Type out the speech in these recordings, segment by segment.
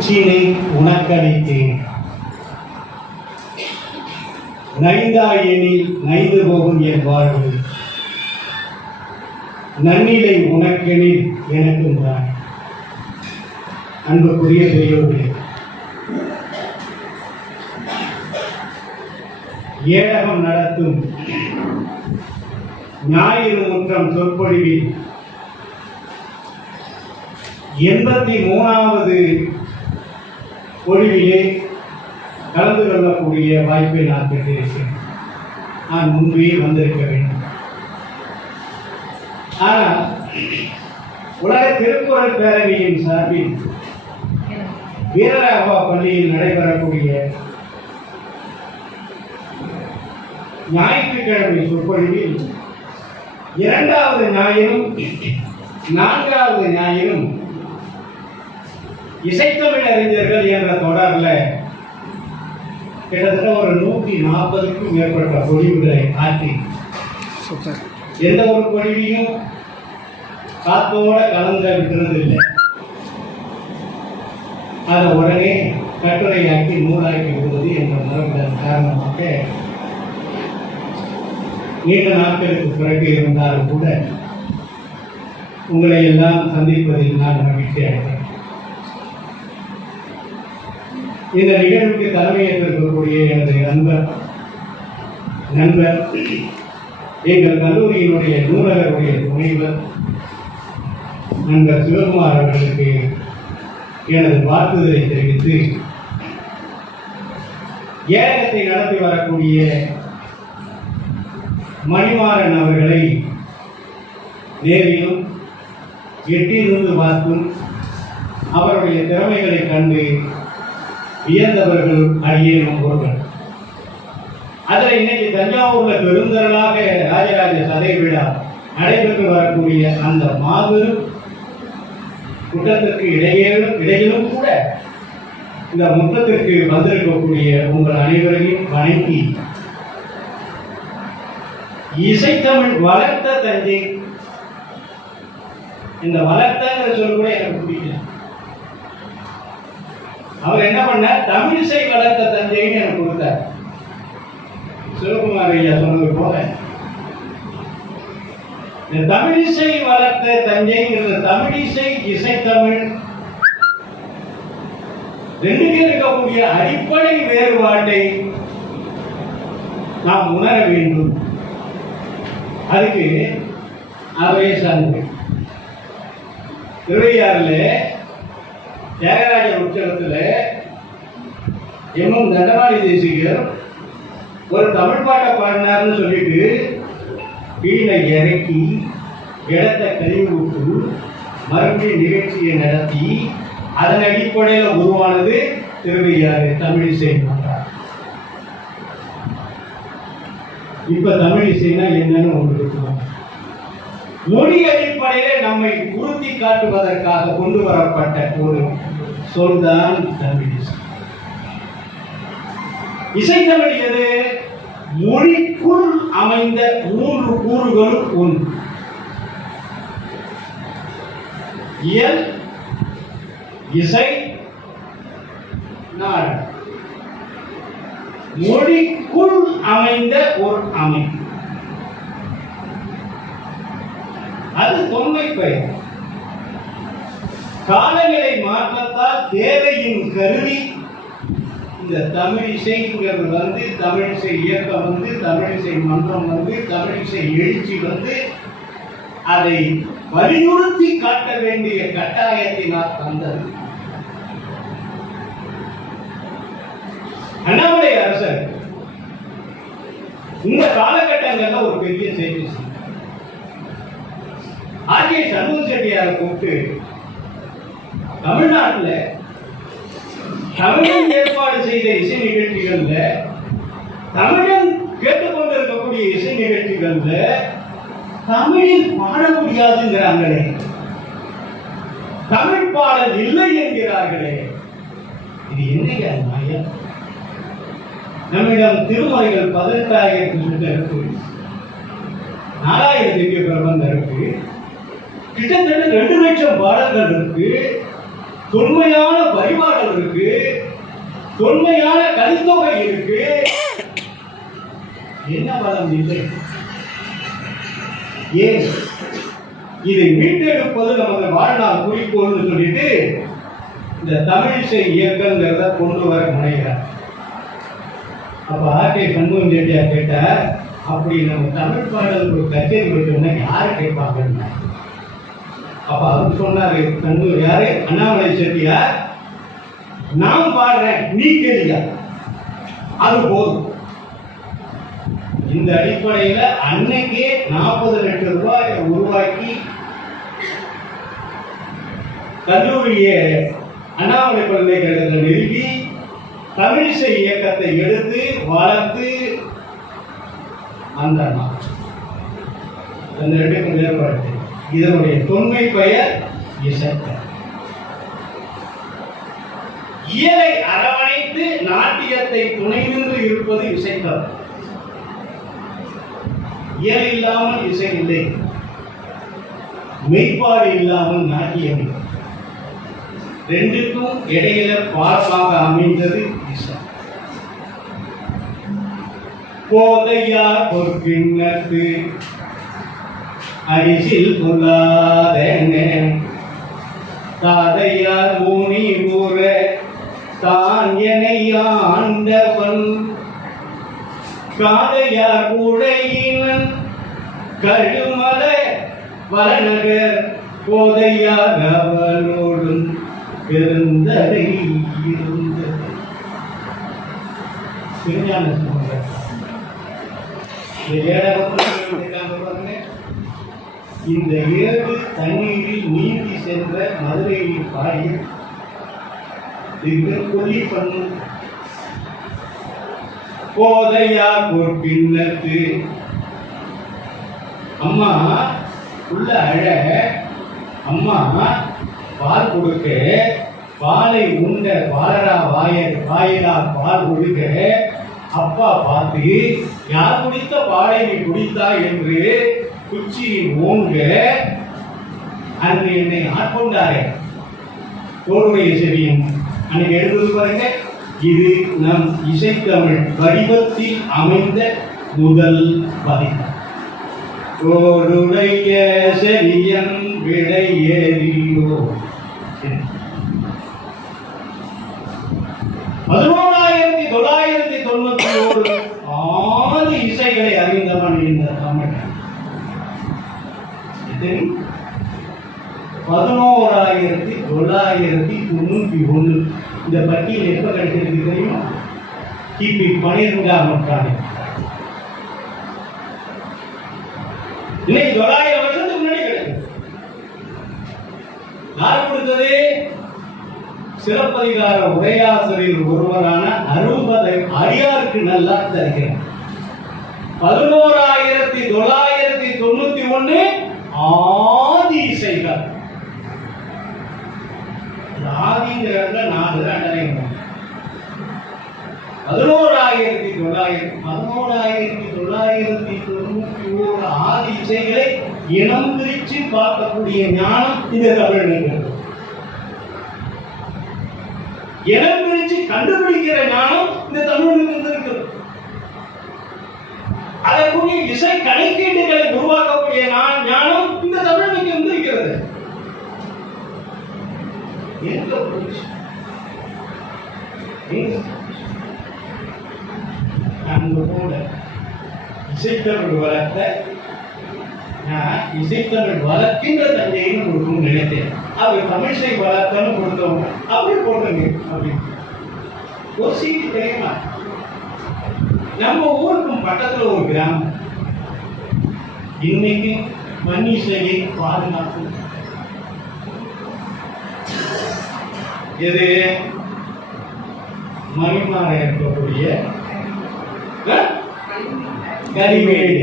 மூச்சினை உனக்களித்தேன். நைந்தாய் எனில் நைந்து போகும் என் வாழ்வு, நன்னிலை உனக்கெனில் எனக்கும் தான். அன்புக்குரிய பெரியோர்களே, ஏழகம் நடத்தும் ஞாயிறு முற்றம் சொற்பொழிவில் 83வது பொழிவிலே கலந்து கொள்ளக்கூடிய வாய்ப்பை நான் பெற்றிருக்கிறேன். நான் முன்பே வந்திருக்க வேண்டும். ஆனால் உலக திருக்குறள் பேரவையின் சார்பில் வீரராகவா பள்ளியில் நடைபெறக்கூடிய ஞாயிற்றுக்கிழமை சொற்பொழிவில் 2வது ஞாயிறும் 4வது ஞாயிறும் இசைத்தமிழ் அறிஞர்கள் என்ற தொடரில் கிட்டத்தட்ட ஒரு 140க்கும் மேற்பட்ட பொழிவுகளை ஆற்றி எந்த ஒரு பொழிவையும் காத்தோட கலந்து விடுறது இல்லை. அதை உடனே கட்டுரையாக்கி நூலாக்கி விடுவது என்ற மரபின் காரணமாக நீண்ட நாட்களுக்கு பிறகு இருந்தாலும் கூட உங்களை எல்லாம் சந்திப்பதில் நான் மகிழ்ச்சி அடைகிறேன். இந்த நிகழ்வுக்கு தலைமையேற்றிருக்கக்கூடிய எனது நண்பர் எங்கள் கல்லூரியினுடைய நூலகருடைய துணைவர் நண்பர் சிவகுமார் அவர்களுக்கு எனது வாழ்த்துதலை தெரிவித்து, ஏகத்தை நடத்தி வரக்கூடிய மணிமாறன் அவர்களை நேரிலும் எட்டியிருந்து பார்த்தும் அவருடைய திறமைகளை கண்டு வியந்தவர்கள் அடியேனும் ஒருவர். அதில் இன்னைக்கு தஞ்சாவூர்ல பெருந்தரலாக ராஜராஜ சதை விழா நடைபெற்று வரக்கூடிய அந்த மாபெரும் கூட்டத்திற்கு இடையிலும் கூட இந்த முற்றத்திற்கு வந்திருக்கக்கூடிய உங்கள் அனைவரையும் வணங்கி, இசைத்தமிழ் வளர்த்த தஞ்சை, இந்த வளர்த்தங்கிற சொல் கூட எனக்கு பிடிக்கல. அவர் என்ன பண்ணார், தமிழிசை வளர்த்த தஞ்சைன்னு எனக்கு கொடுத்தார். சிவகுமார் ஐயா சொன்னது போல இந்த தமிழிசை வளர்த்த தஞ்சைங்கிறது தமிழிசை இசைத்தமிழ் ரெண்டுக்கு இருக்கக்கூடிய அடிப்படை வேறுபாட்டை நாம் உணர வேண்டும். அதுக்கு அவரே சார்ந்து திருவையாறுல தியாகராஜர் உற்சவத்தில் எம்எம் தண்டபாணி தேசிகர் ஒரு தமிழ் பாட்டை பாடினார்னு சொல்லிட்டு கீழே இறக்கி இடத்தை கழிவு விட்டு மறுபடியும் நிகழ்ச்சியை நடத்தி அதன் அடிப்படையில் உருவானது திருவையாறு தமிழிசை மன்றம். இப்ப தமிழிசைனா என்னன்னு உங்களுக்கு மொழி அடிப்படையில் நம்மை உறுதி காட்டுவதற்காக கொண்டு வரப்பட்ட ஒரு சொல்தான் தமிழிசை. இசைத்தமிழ் எது? மொழிக்குள் அமைந்த 3 கூறுகளும் ஒன்று. இயல், இசை, நாடகம். மொழிக்குள் அமைந்த ஒரு அமைப்பு. அது தொன்மை பெயர். காலநிலை மாற்றத்தால் தேவையின் கருதி இந்த தமிழிசைங்கிறது தமிழிசை இயக்கம் தமிழிசை மன்றம் தமிழிசை எழுச்சி அதை வலியுறுத்தி காட்ட வேண்டிய கட்டாயத்தினால் வந்தது. அண்ணாமலை அரசர் இந்த காலகட்டங்களில் ஒரு பெரிய செய்தி ஆர்கே சண்முக செட்டியாரை கூப்பிட்டு தமிழ்நாட்டில் தமிழன் ஏற்பாடு செய்த இசை நிகழ்ச்சிகள்ல, தமிழன் கேட்டுக்கொண்டிருக்கக்கூடிய இசை நிகழ்ச்சிகள்ல தமிழில் பாட முடியாதுங்கிறாங்களே, தமிழ் பாடல் இல்லை என்கிறார்களே, இது என்னையா நியாயம்? நம்மிடம் திருமுறைகள் 18,000 இருக்கு, 4,000 திவ்ய பிரபந்தம் இருக்கு, கிட்டத்தட்ட 2 லட்சம் பாடல்கள் இருக்கு. தொன்மையான பரிமாறல் இருக்கு, தொன்மையான கலித்தொகை இருக்கு, என்ன பலம் இல்லை? ஏன் இதை மீட்டெடுப்பது நமது வாழ்நாள் குறிக்கோள்னு சொல்லிட்டு இந்த தமிழிசை இயக்கங்கிறத கொண்டு வர முனைகிறார். அப்ப ஆர்கே சண்முகம் செட்டியார் கேட்டார், அப்படி நம்ம தமிழ் பாடல் ஒரு கச்சேரி வைக்கணும்னா யாரு கேட்பாங்கன்னு. அப்ப அவர் சொன்னாரு, சண்முகம் யாரு, அண்ணாமலை செட்டியார், நான் பாடுறேன் நீ கேளுங்க, அது போதும். இந்த அடிப்படையில் அன்னைக்கே 40 லட்சம் ரூபாய் உருவாக்கி கல்லூரியை அண்ணாமலை பல்கலைக்கழகத்தில் நிறுவி தமிழிசை இயக்கத்தை எடுத்து வளர்த்து அந்த ரெண்டுக்கும் வேறுபாடு. இதனுடைய தொன்மை பெயர் இசை. இயலை அரவணைத்து நாட்டியத்தை துணை நின்று இருப்பது இசைத்தல். இயல் இல்லாமல் இசை இல்லை, மெய்ப்பாடு இல்லாமல் நாட்டியம். ரெண்டுக்கும் இடையில பாலமாக அமைந்தது இசை. போதையார் பொற்கிண்ணத்து அரிசில் கொள்ளாதேன தாதையார் ஊனி ஊர தான் என்னை ஆண்டவன் காதையார் உடையினன் கழுமல வளநகர் போதையார் அவனோடும் பெருந்தரை இருந்தது. திருஞான சம்பந்தர் இந்த 7 தண்ணீரில் நீந்தி சென்ற மதுரையில் பாடிய கொல்லி பண்ணு போதையார் பொற்கிண்ணத்து. அம்மா உள்ள அழ, அம்மா பால் கொடுக்க, பாலை உண்ட பாலரா வாயிலா பால் கொடுக்க, அப்பா பார்த்து யார் குடித்த பாலை நீ குடித்தா என்று குச்சியின் ஓங்க அன்று என்னை ஆட்கொண்டாரே தோருடைய செவியும் அன்னைக்கு எழுதுவது பாருங்க. இது நம் இசைத்தமிழ் வடிவத்தில் அமைந்த முதல் பதிப்பு. தோருடைய செவியன் விடை ஏறியோ 1991 6 இசைகளை அறிந்தவன் இந்த தமிழ். 1991 இந்த பட்டியல் எப்ப கிடைச்சிருக்கு தெரியுமா? கிபி 12ஆம் நூற்றாண்டு. இன்னைக்கு 900 வருஷத்துக்கு முன்னாடி கிடைக்கும். யார் கொடுத்தது? சிலப்பதிகார உரையாசிரியர் ஒருவரான அரும்பதை அடியாருக்கு நல்லா தருகிறேன். 1991 ஆதி இசைகள். ஆதிங்கிற 4 அண்டனைங்க. 1991 ஆதி இசைகளை இனம் பிரித்து பார்க்கக்கூடிய ஞானம் இந்த தமிழ். இனம் பிரித்து கண்டுபிடிக்கிற ஞானம் இந்த தமிழுக்கு இருக்கிறது. அதற்குரிய இசை கணக்கீடுகளை உருவாக்கக்கூடிய ஞானம் இந்த தமிழுக்கு இருக்கிறது. அங்கு கூட இசைத்தமிழ் வளர்த்த இசைத்தமிழ் வளர்க்கின்ற தந்தைன்னு கொடுக்கணும்னு நினைத்தேன். அவர் தமிழிசை வளர்த்தன்னு கொடுத்தவங்க அப்படி போட்டுங்க அப்படின்னு ஒரு செய்தி தெரியுமா? நம்ம ஊருக்கும் பக்கத்துல ஒரு கிராமம் இன்னைக்கு மண்ணிசையை பாதுகாக்கும். எது? மணிமாற இருக்கக்கூடிய கரிமேடு.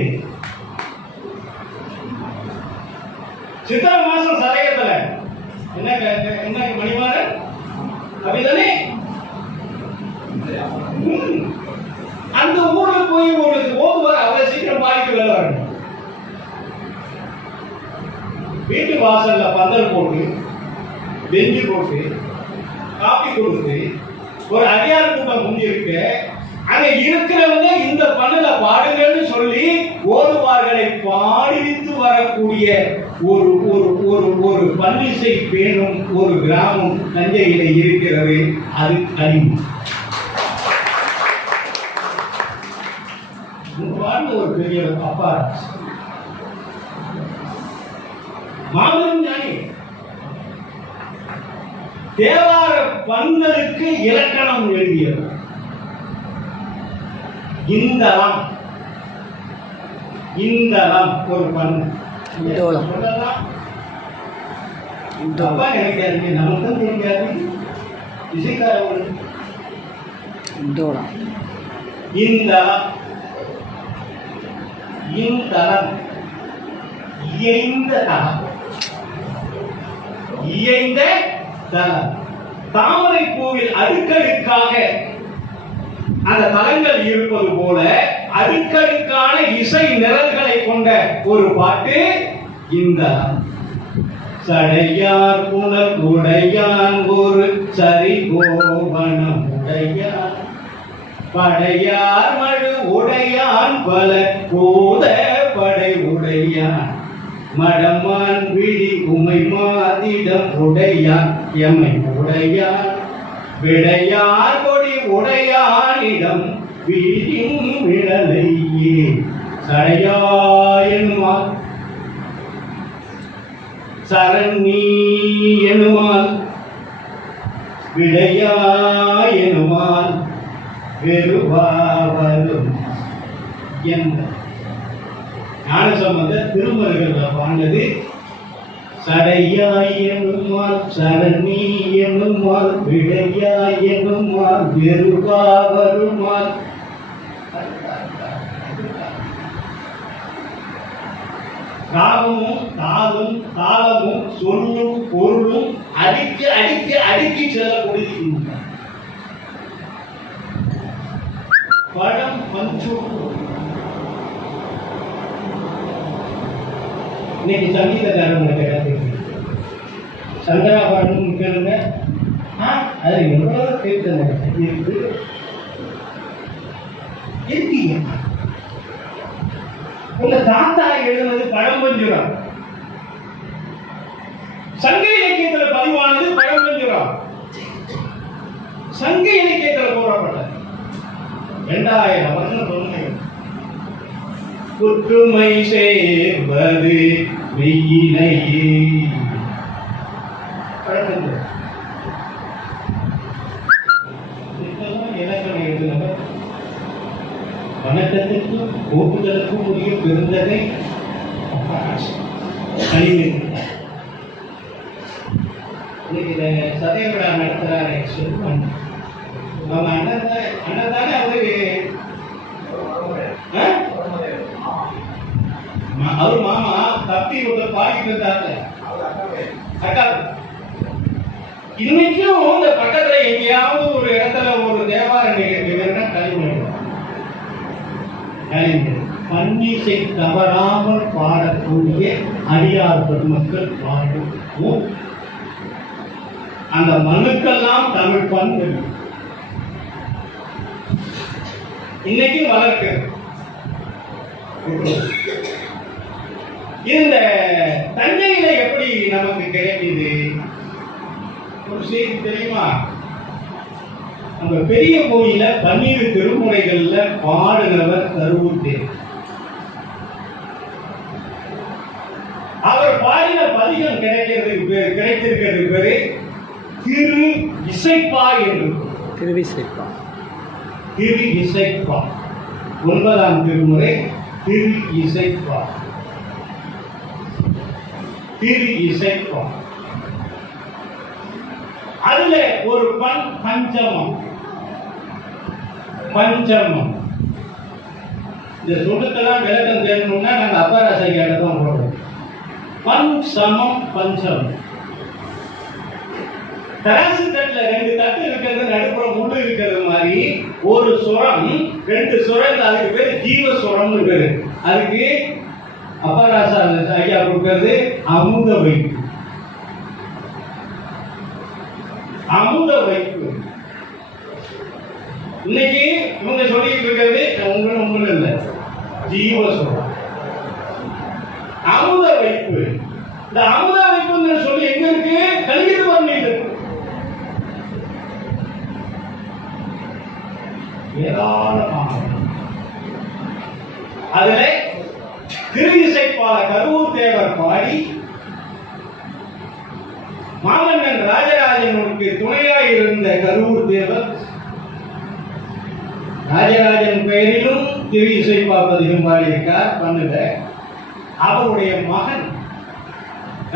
சித்திரை மாசம் சதயத்துல என்ன மணிமாறன் அப்படிதானே? அந்த ஊருக்கு போய் உங்களுக்கு ஓதுவார். அவ்வளவு சீக்கிரம் பாதிக்கு வேலை வரணும். வீட்டு வாசல்ல பந்தல் போட்டு பெஞ்சு போட்டு காப்பி கொடுத்து ஒரு அடியார் கூட்டம் முடிஞ்சிருக்கு. அங்க இருக்கிறவங்க இந்த பண்ணுல பாடுங்கன்னு சொல்லி ஓதுவார்களை பாடித்து வரக்கூடிய ஒரு ஒரு ஒரு ஒரு பன்னிசை பேணும் ஒரு கிராமம் தஞ்சையில இருக்கிறது. அது கனிமம். ஒரு பெரிய அப்பா மாபெரும் ஞானி. தேவார பண்களுக்கு இலக்கணம் எழுதியவர். இந்தளம் ஒரு பண்ணு எனக்கு நமக்கும் தெரியாது. இசைக்காரர்கள் இந்தளம் இயைந்த தலம். தாமரை பூவில் அடுக்கடுக்காக அந்த தலங்கள் இருப்பது போல அடுக்கடுக்கான இசை நிரல்களை கொண்ட ஒரு பாட்டு இந்த சடையார் புனல் உடையான் ஒரு சரி கோவணம் உடையான் படையார் மழு உடையான் பல கோத படை உடையான் மடமான் விழி உமை மாதிடம் உடையான் எமை உடையான் விடையார் கொடி உடையானிடம் வீட்டின் விடலையே சடையாயனுமால் சரணி எனுமால் விடையாயனுமால் வெறுவாவரும் என்ற ஞானசம்பந்த திருமருகள் பாண்டது. சடையாய் எனுமால் சரணி எனுமால் விடையாய் எனுமால் வெறுவாவருமால். ராகமும் தாளும் தாளமும் சொல்லும் பொருளும் அடுக்கி செல்லக்கூடிய படம் பஞ்சு. இன்னைக்கு சங்கீதக்காரங்க கேட்டாங்க சங்கராபரணம் கேளுங்க. அது எவ்வளவு கேட்க இருக்கீங்க. உங்க தாத்தா எழுதுனது பழம்பஞ்சுரம். சங்க இலக்கியத்தில் பதிவானது பழம்பஞ்சுரம். சங்க இலக்கியத்தில் கூறப்பட்டது 2000 வருஷம் தொன்மை. புற்றுமை சேர்வது வெயிலையே இலக்கணம் எழுதுனவர். வணக்கத்திற்கும் போக்குதலுக்கும் உரிய பெருந்தகை சதயவிழா நடத்துறாரு சொல்லுவாங்க. நம்ம அண்ணன் தானே அவரு அவர் மாமா தப்பி ஒரு பாடிட்டு இருந்தாங்க. இன்னைக்கும் இந்த பக்கத்துல எங்கேயாவது ஒரு இடத்துல ஒரு தேவார நிகழ்ச்சினா பன்னிசை தவறாமல் பாடக்கூடிய அடியார் பெருமக்கள் பாடும் அந்த மனுக்கெல்லாம் தமிழ் பண்பு இன்னைக்கு வளர்க்கு. இந்த தஞ்சையில எப்படி நமக்கு கிடைக்குது ஒரு செய்தி தெரியுமா? அந்த பெரிய கோயில 12 திருமுறைகள்ல பாடுனவர் கருவூர். அவர் பாடின பதிகம் கிடைத்திருக்கிறது பேரு திரு இசைப்பா என்று. திரு இசைப்பா 9ஆம் திருமுறை திரு இசைப்பா. அதுல ஒரு பஞ்சமம். இந்த சொன்னதெல்லாம் விளக்கம் தேடணும்னா நாங்க அப்பராசை தான் போடுறோம். பஞ்சமம் பஞ்சமம். தராசு தட்டுல 2 தட்டு இருக்கிறது, நடுப்புற முள்ளு இருக்கிறது மாதிரி ஒரு சுரம் 2 சுரம். அதுக்கு பேரு ஜீவ சுரம்னு பேரு. அதுக்கு அப்பராசா ஐயா கொடுக்கிறது அமுத வைப்பு. அமுத வைப்பு. இன்னைக்கு இவங்க சொல்லிட்டு இருக்கிறது ஒன்றும் இல்லை, ஜீவ சொல்றாங்க அமுத வைப்பு. இந்த அமுத வைப்பு சொல்லி எங்க இருக்கு? கலியுக வர்ணியில் இருக்கு. ஏராளமாக அதுல திரு இசைப்பால கரூர் தேவர் பாடி மாமன்னன் ராஜராஜனுக்கு துணையாய் இருந்த கரூர் தேவர் ராஜராஜன் பெயரிலும் திரு இசைப்பா பதிகம் பாடியிருக்கார். பண்ணுங்க, அவருடைய மகன்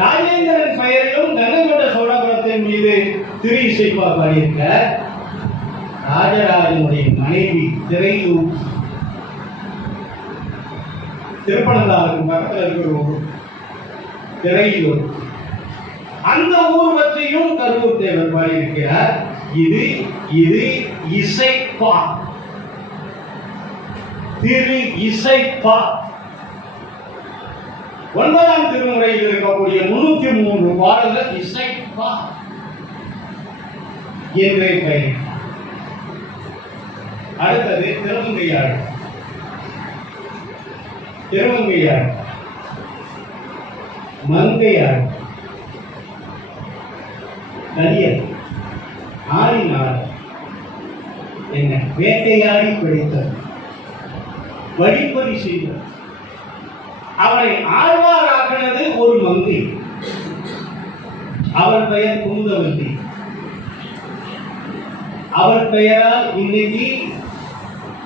ராஜேந்திரன் பெயரிலும் கங்கை சோழபுரத்தின் மீது திரு இசைப்பா பாடியிருக்கார். ராஜராஜனுடைய மனைவி திரையூர், திருப்பனந்தாளுக்கு பக்கத்தில் இருக்கிற ஊர் திரையூர், அந்த ஊர் பற்றியும் கரூர் தேவர் பாடியிருக்கிறார். இது இது இசைப்பா, திரு இசைப்பா. 9ஆம் திருமுறையில் இருக்கக்கூடிய 303 பாடல்கள் இசைப்பா என்றே பெயர். அடுத்தது திருமங்கையாள். திருமங்கையாள், மங்கையாள், கலியன், ஆடினாள், என்ன வேட்டையாடி பிடித்தது, வழிப்பறி செய்தது. அவரை ஆழ்வாராக்கினது ஒரு மங்கை, அவர் பெயர் குமுதவல்லி. அவர் பெயரால் இன்னைக்கு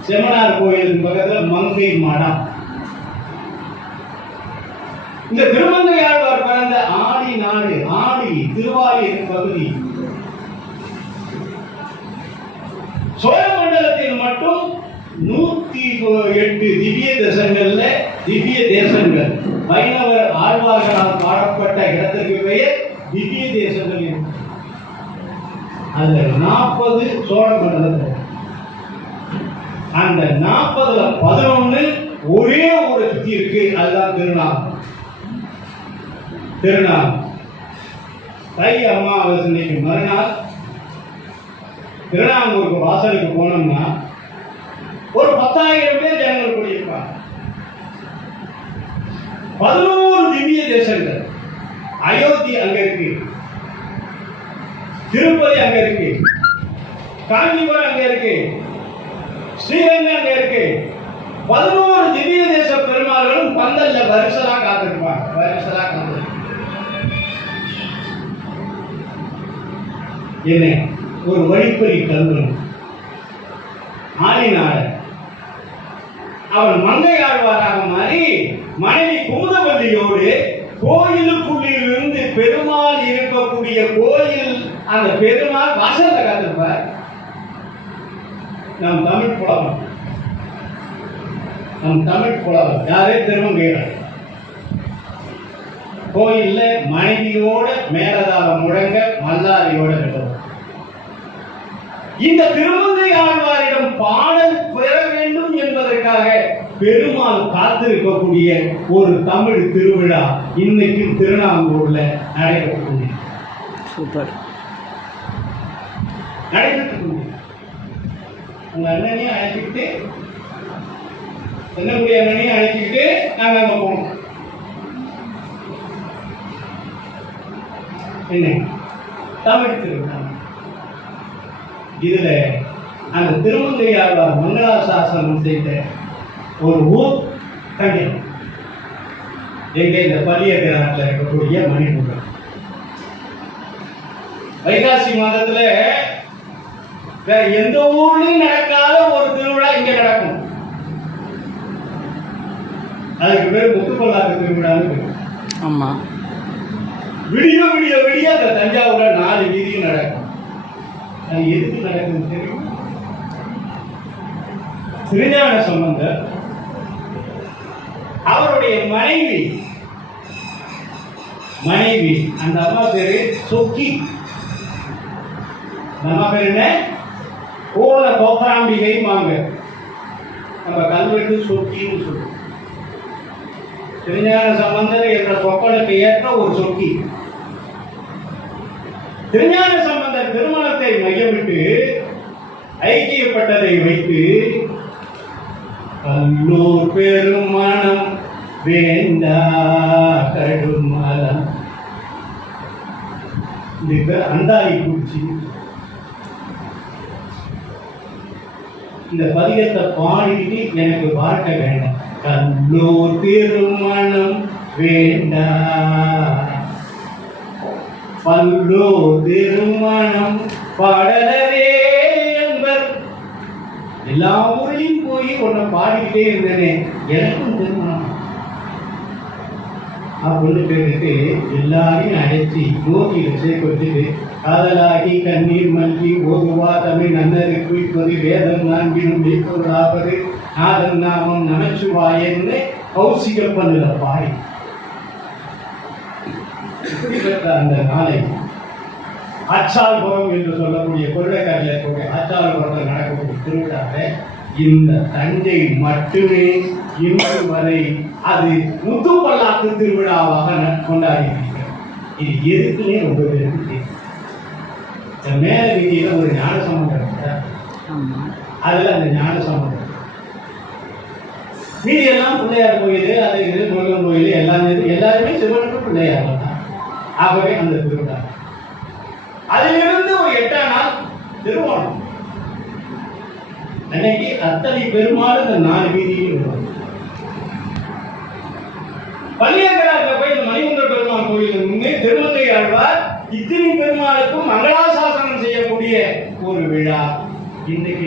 செமனார் கோயில் பக்கத்தில் மங்கை மடம். இந்த திருமங்கையாழ்வார் பிறந்த ஆடி நாடு, ஆடி திருவாரூர் பகுதி சோழ மண்டலத்தில் மட்டும் 108 திவ்ய தேசங்கள்ல, திவ்ய தேசங்கள் வைணவர் ஆழ்வார்களால் பாடப்பட்ட இடத்திற்கு பெயர் திவ்ய தேசங்கள். அதுல 40 சோழ மண்டலத்தில். அந்த 40ல 11 ஒரே ஒரு சுத்தி இருக்கு, அதுதான் திருநாள். திருநாள் தை அமாவாசைக்கு மறுநாள் திருநாங்கூருக்கு வாசலுக்கு போனோம்னா ஒரு 10,000 பேர் ஜனங்கள் கூடியிருப்பாங்க. 11 திவ்ய தேசங்கள். அயோத்தி அங்க இருக்கு, திருப்பதி அங்க இருக்கு, காஞ்சிபுரம் அங்க இருக்கு, ஸ்ரீரங்கம் அங்க இருக்கு. 11 திவ்ய தேச பெருமாள்களும் பந்தல்ல வரிசலா காத்திருப்பாங்க. வரிசலா காத்திருப்பாங்க. என்ன ஒரு வழிப்பறி கல்வன் ஆடினாட அவன் மங்கை ஆழ்வாராக மாறி மனைவி குமுதவல்லியோடு கோயிலுக்குள்ளில் இருந்து பெருமாள் இருக்கக்கூடிய கோயில், அந்த பெருமாள் வாசல்ல காத்திருப்பார். நம் தமிழ் புலவன், நம் தமிழ் புலவன் யாரே திருமங்கையார் கோயில்ல மனைவியோட மேலதாளம் முழங்க மல்லாரியோட கிட்டவர். இந்த திருமங்கை ஆழ்வாரிடம் பாடல் பெற வேண்டும் என்பதற்காக பெருமாள் காத்திருக்கக்கூடிய ஒரு தமிழ் திருவிழா இன்னைக்கு திருநாங்கூர்ல நடைபெற்று சூப்பர் நடைபெற்று. உங்க அண்ணனையும் அழைச்சிக்கிட்டு, என்னுடைய அண்ணனையும் அழைச்சிக்கிட்டு நாங்க அங்க போனோம். என்ன தமிழ் திருவிழா. இதுல அந்த திருமங்கையாழ்வார் மங்களாசாசனம் செய்த ஒரு ஊர் கண்டிப்பா எங்க இந்த பள்ளியக நாட்டில் இருக்கக்கூடிய மணிப்பூர். வைகாசி மாதத்துல வேற எந்த ஊர்லயும் நடக்காத ஒரு திருவிழா இங்க நடக்கும். அதுக்கு பேர் முத்துப்பல்லாக்கு திருவிழான்னு. ஆமா, விடிய விடிய விடிய அந்த தஞ்சாவூர்ல 4 வீதியும் நடக்கும். அது எதுக்கு நடக்குது தெரியும்? திருஞான சம்பந்தர் அவருடைய மனைவி அந்த அம்மா பேரு சொக்கி. நம்ம பேர் என்ன? கோல கோத்தாம்பிகை வாங்க, நம்ம கல்வெட்டு சொக்கின்னு சொல்லுவோம். திருஞான சம்பந்தர் என்ற சொப்பனுக்கு ஏற்ற ஒரு சொக்கி. திருஞான சம்பந்தர் திருமணத்தை மையமிட்டு ஐக்கியப்பட்டதை வைத்து கல்லூர் பெருமணம் வேண்டா கடுமலம் அந்தாரி பூச்சி இந்த பதிகத்தை பாடிட்டு எனக்கு பார்க்க வேண்டாம். கல்லூர் திருமணம் வேண்டா பல்லோ திருமணம் பாடலரே என்பர். எல்லா ஊரையும் போய் உன்னை பாடிக்கிட்டே இருந்தேனே, எனக்கும் திருமணம் அப்படின்னு கேட்டுட்டு எல்லாரையும் அழைச்சி நோக்கில சேர்க்க வச்சுட்டு காதலாகி கண்ணீர் மல்கி ஓதுவா தமிழ் நன்னறி குவிப்பது வேதம் நான்கினும் மேற்கொள்ளாவது நாதன் நாமம் நமச்சிவாயன்னு கௌசிகப்பன்னுல பாடி இப்படிப்பட்ட அந்த நாளை ஆச்சால்புரம் என்று சொல்லக்கூடிய கொள்ளைக்காட்டில் இருக்கக்கூடிய ஆச்சால்புரத்தில் நடக்கக்கூடிய திருவிழாவை இந்த தஞ்சை மட்டுமே இன்று வரை அது முத்துப்பல்லாக்கு திருவிழாவாக கொண்டாடி இது எதுக்குன்னே ரொம்ப பேருக்கு மேல வீதியில ஒரு ஞான சம்பந்தம் இருக்கு. அதுல அந்த ஞான சம்பந்தம் மீதி எல்லாம் பிள்ளையார் கோயில், அது இது முருகன் கோயில் எல்லாருமே சிவனுக்கு பிள்ளையார் தான். ஆகவே அந்த திருவிழா அதிலிருந்து ஒரு 8ஆம் நாள் திருவோணம் அன்னைக்கு அத்தனை பெருமாள் இந்த 4 வீதியில் வரும். பள்ளியங்கராக போய் இந்த மணிகுன்ற பெருமாள் கோயில் முன்னே திருமங்கை ஆழ்வார் இத்தனை பெருமாளுக்கும் மங்களாசாசனம் செய்யக்கூடிய ஒரு விழா இன்னைக்கு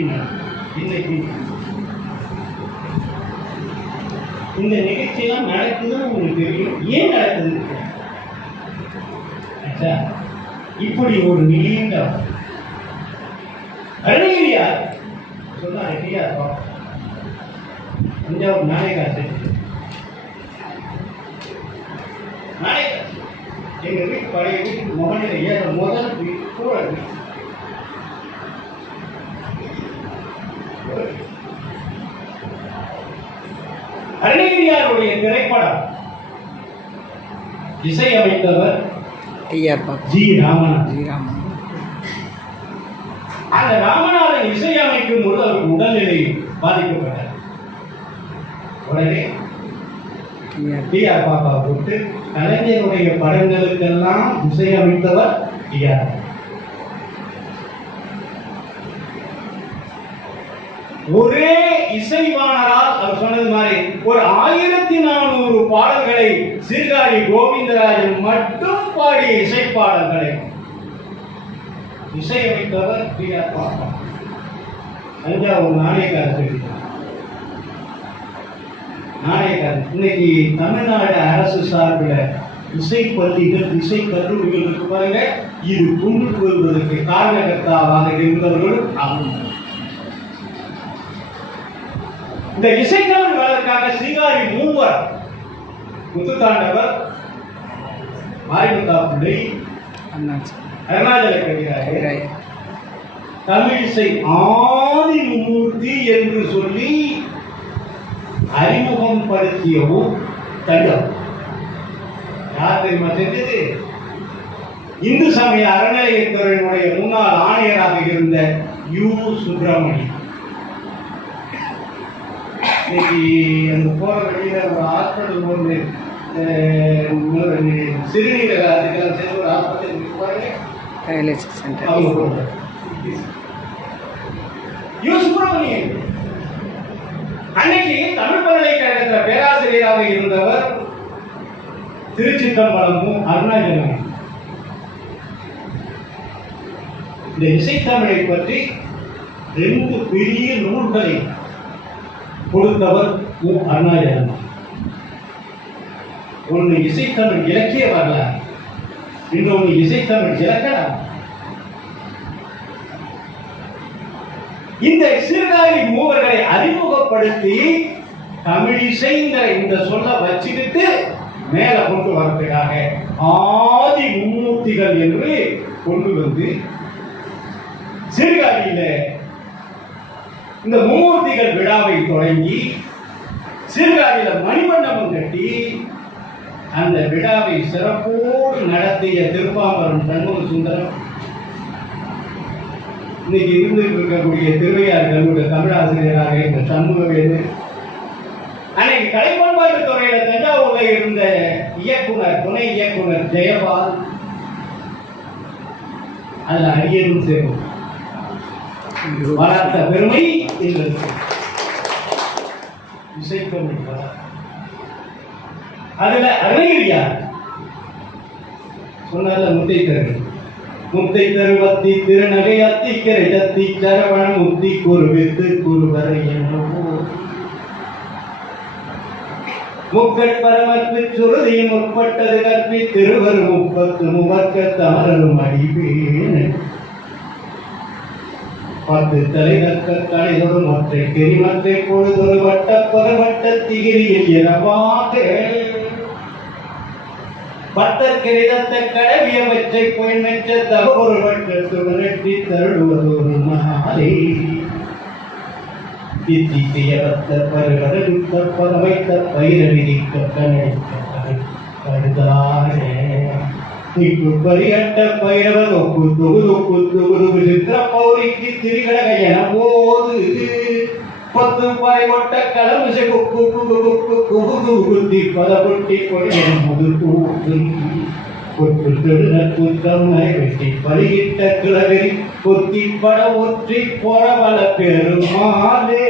இந்த நிகழ்ச்சியெல்லாம் நடக்குதுன்னு உங்களுக்கு தெரியும். ஏன் நடக்குது? இப்படி ஒரு நீண்ட அருணகிரியார் சொன்னார். தஞ்சாவூர் நாயகாசு எங்க வீட்டு பழைய வீட்டுக்கு மகனில் ஏற முதல் சூழல் அருணகிரியாருடைய திரைப்படம் இசையமைத்தவர் ஜி ராமநாதன். அந்த ராமநாதன் இசையமைக்கும் போது அவருக்கு உடல்நிலை பாதிக்கப்பட்டார். உடனே டிஆர் பாப்பா போட்டு கலைஞருடைய படங்களுக்கெல்லாம் இசையமைத்தவர் டிஆர். ஒரே இசைவாணரால் அவர் சொன்னது மாதிரி ஒரு 1400 பாடல்களை சீர்காழி கோவிந்தராஜன் மட்டும் பாடிய இசைப்பாடல்களை இசையமைத்தவர் டிஆர் பாப்பா. தஞ்சாவூர் நாணயக்காரர் இன்னைக்கு தமிழ்நாடு அரசு சார்பில் இசை பள்ளிகள், இசை கல்லூரிகள் இருக்கு பாருங்க. இது கொண்டு வருவதற்கு காரணகர்த்தாவாக இருந்தவர்கள் ஆகும். இந்த இசைக்கல்லூரி வளர்க்காக சீகாரி மூவர் முத்துத்தாண்டவர், மாரிமுத்தா பிள்ளை, அருணாச்சல கவிராயர், தமிழிசை ஆதி மும்மூர்த்தி என்று சொல்லி அறிமுகம் படுத்தியவும் தஞ்சம். யார் தெரியுமா செஞ்சது? இந்து சமய அறநிலையத்துறையினுடைய முன்னாள் ஆணையராக இருந்த யு சுப்பிரமணியம். இன்னைக்கு அந்த போற வழியில ஒரு ஹாஸ்பிட்டல் ஒன்று சிறுநீரக அதுக்கெல்லாம் சேர்ந்து ஒரு ஹாஸ்பிட்டல் யு சுப்பிரமணியன் அன்னைக்கு தமிழ் பல்கலைக்கழகத்தில் பேராசிரியராக இருந்தவர் திருச்சிற்றம்பலமும் அருணாச்சலம். இந்த இசைத்தமிழை பற்றி 2 பெரிய நூல்களை கொடுத்தவர் அருணாச்சலம். ஒன்று இசைத்தமிழ் இலக்கிய வரலாறு, இன்னொன்று இசைத்தமிழ் இலக்கணம். இந்த சீர்காழி மூவர்களை அறிமுகப்படுத்தி தமிழிசைங்கிற இந்த சொல்ல வச்சுக்கிட்டு மேல கொண்டு வரதுக்காக ஆதி மும்மூர்த்திகள் என்று கொண்டு வந்து சீர்காழியில இந்த மும்மூர்த்திகள் விழாவை தொடங்கி சீர்காழியில மணிமண்டபம் கட்டி அந்த விழாவை சிறப்போடு நடத்திய திருப்பாம்பரம் சண்முக சுந்தரம் இன்னைக்கு இருந்துட்டு இருக்கக்கூடிய திருவையார் கல்லூரி தமிழாசிரியராக இந்த சண்முகவேலு, அன்னைக்கு கலை பண்பாட்டு துறையில தஞ்சாவூர்ல இருந்த இயக்குனர், துணை இயக்குனர் ஜெயபால், அதுல அரியரும் சேரும் வளர்த்த பெருமை எங்களுக்கு. இசைப்பெருமை அதுல அருணகிரியார் சொன்னால முத்தை தருவத்தி திருநகை அத்திக்கரை தத்தி சரவண முத்தி குருவித்து குருவரை என்னவோ முக்கள் பரமத்து சுருதியும் முற்பட்டது கற்பி திருவர் முப்பத்து முவர்க்க தமரும் அடிப்பேன் பத்து தலைநற்க தலைதொடும் ஒற்றை கிரிமற்றை பொழுதொரு வட்ட பரவட்ட திகிரியில் இரவாக பத்தற்கிரிதத்த கடவிய வச்சை பொய் மெச்ச தகவொரு வட்டத்து விரட்டி தருடுவதொரு மகாலே தித்தியவத்த பருவரடித்த பதவைத்த பயிரடிக்க கனடிக்க கடுதாரே திக்கு பரியட்ட பயிரவர் ஒப்பு தொகுது விசித்திர பௌரிக்கு திரிகடக என போது பத்து பாய் ஒட்ட களமிசை குகுதி பதப்பொட்டி கொடிய முது கொட்டு திருநற்குத்தம்மை வெட்டி பலியிட்ட கிளவெறி கொத்தி பட ஒற்றி பொறவல பெருமாளே.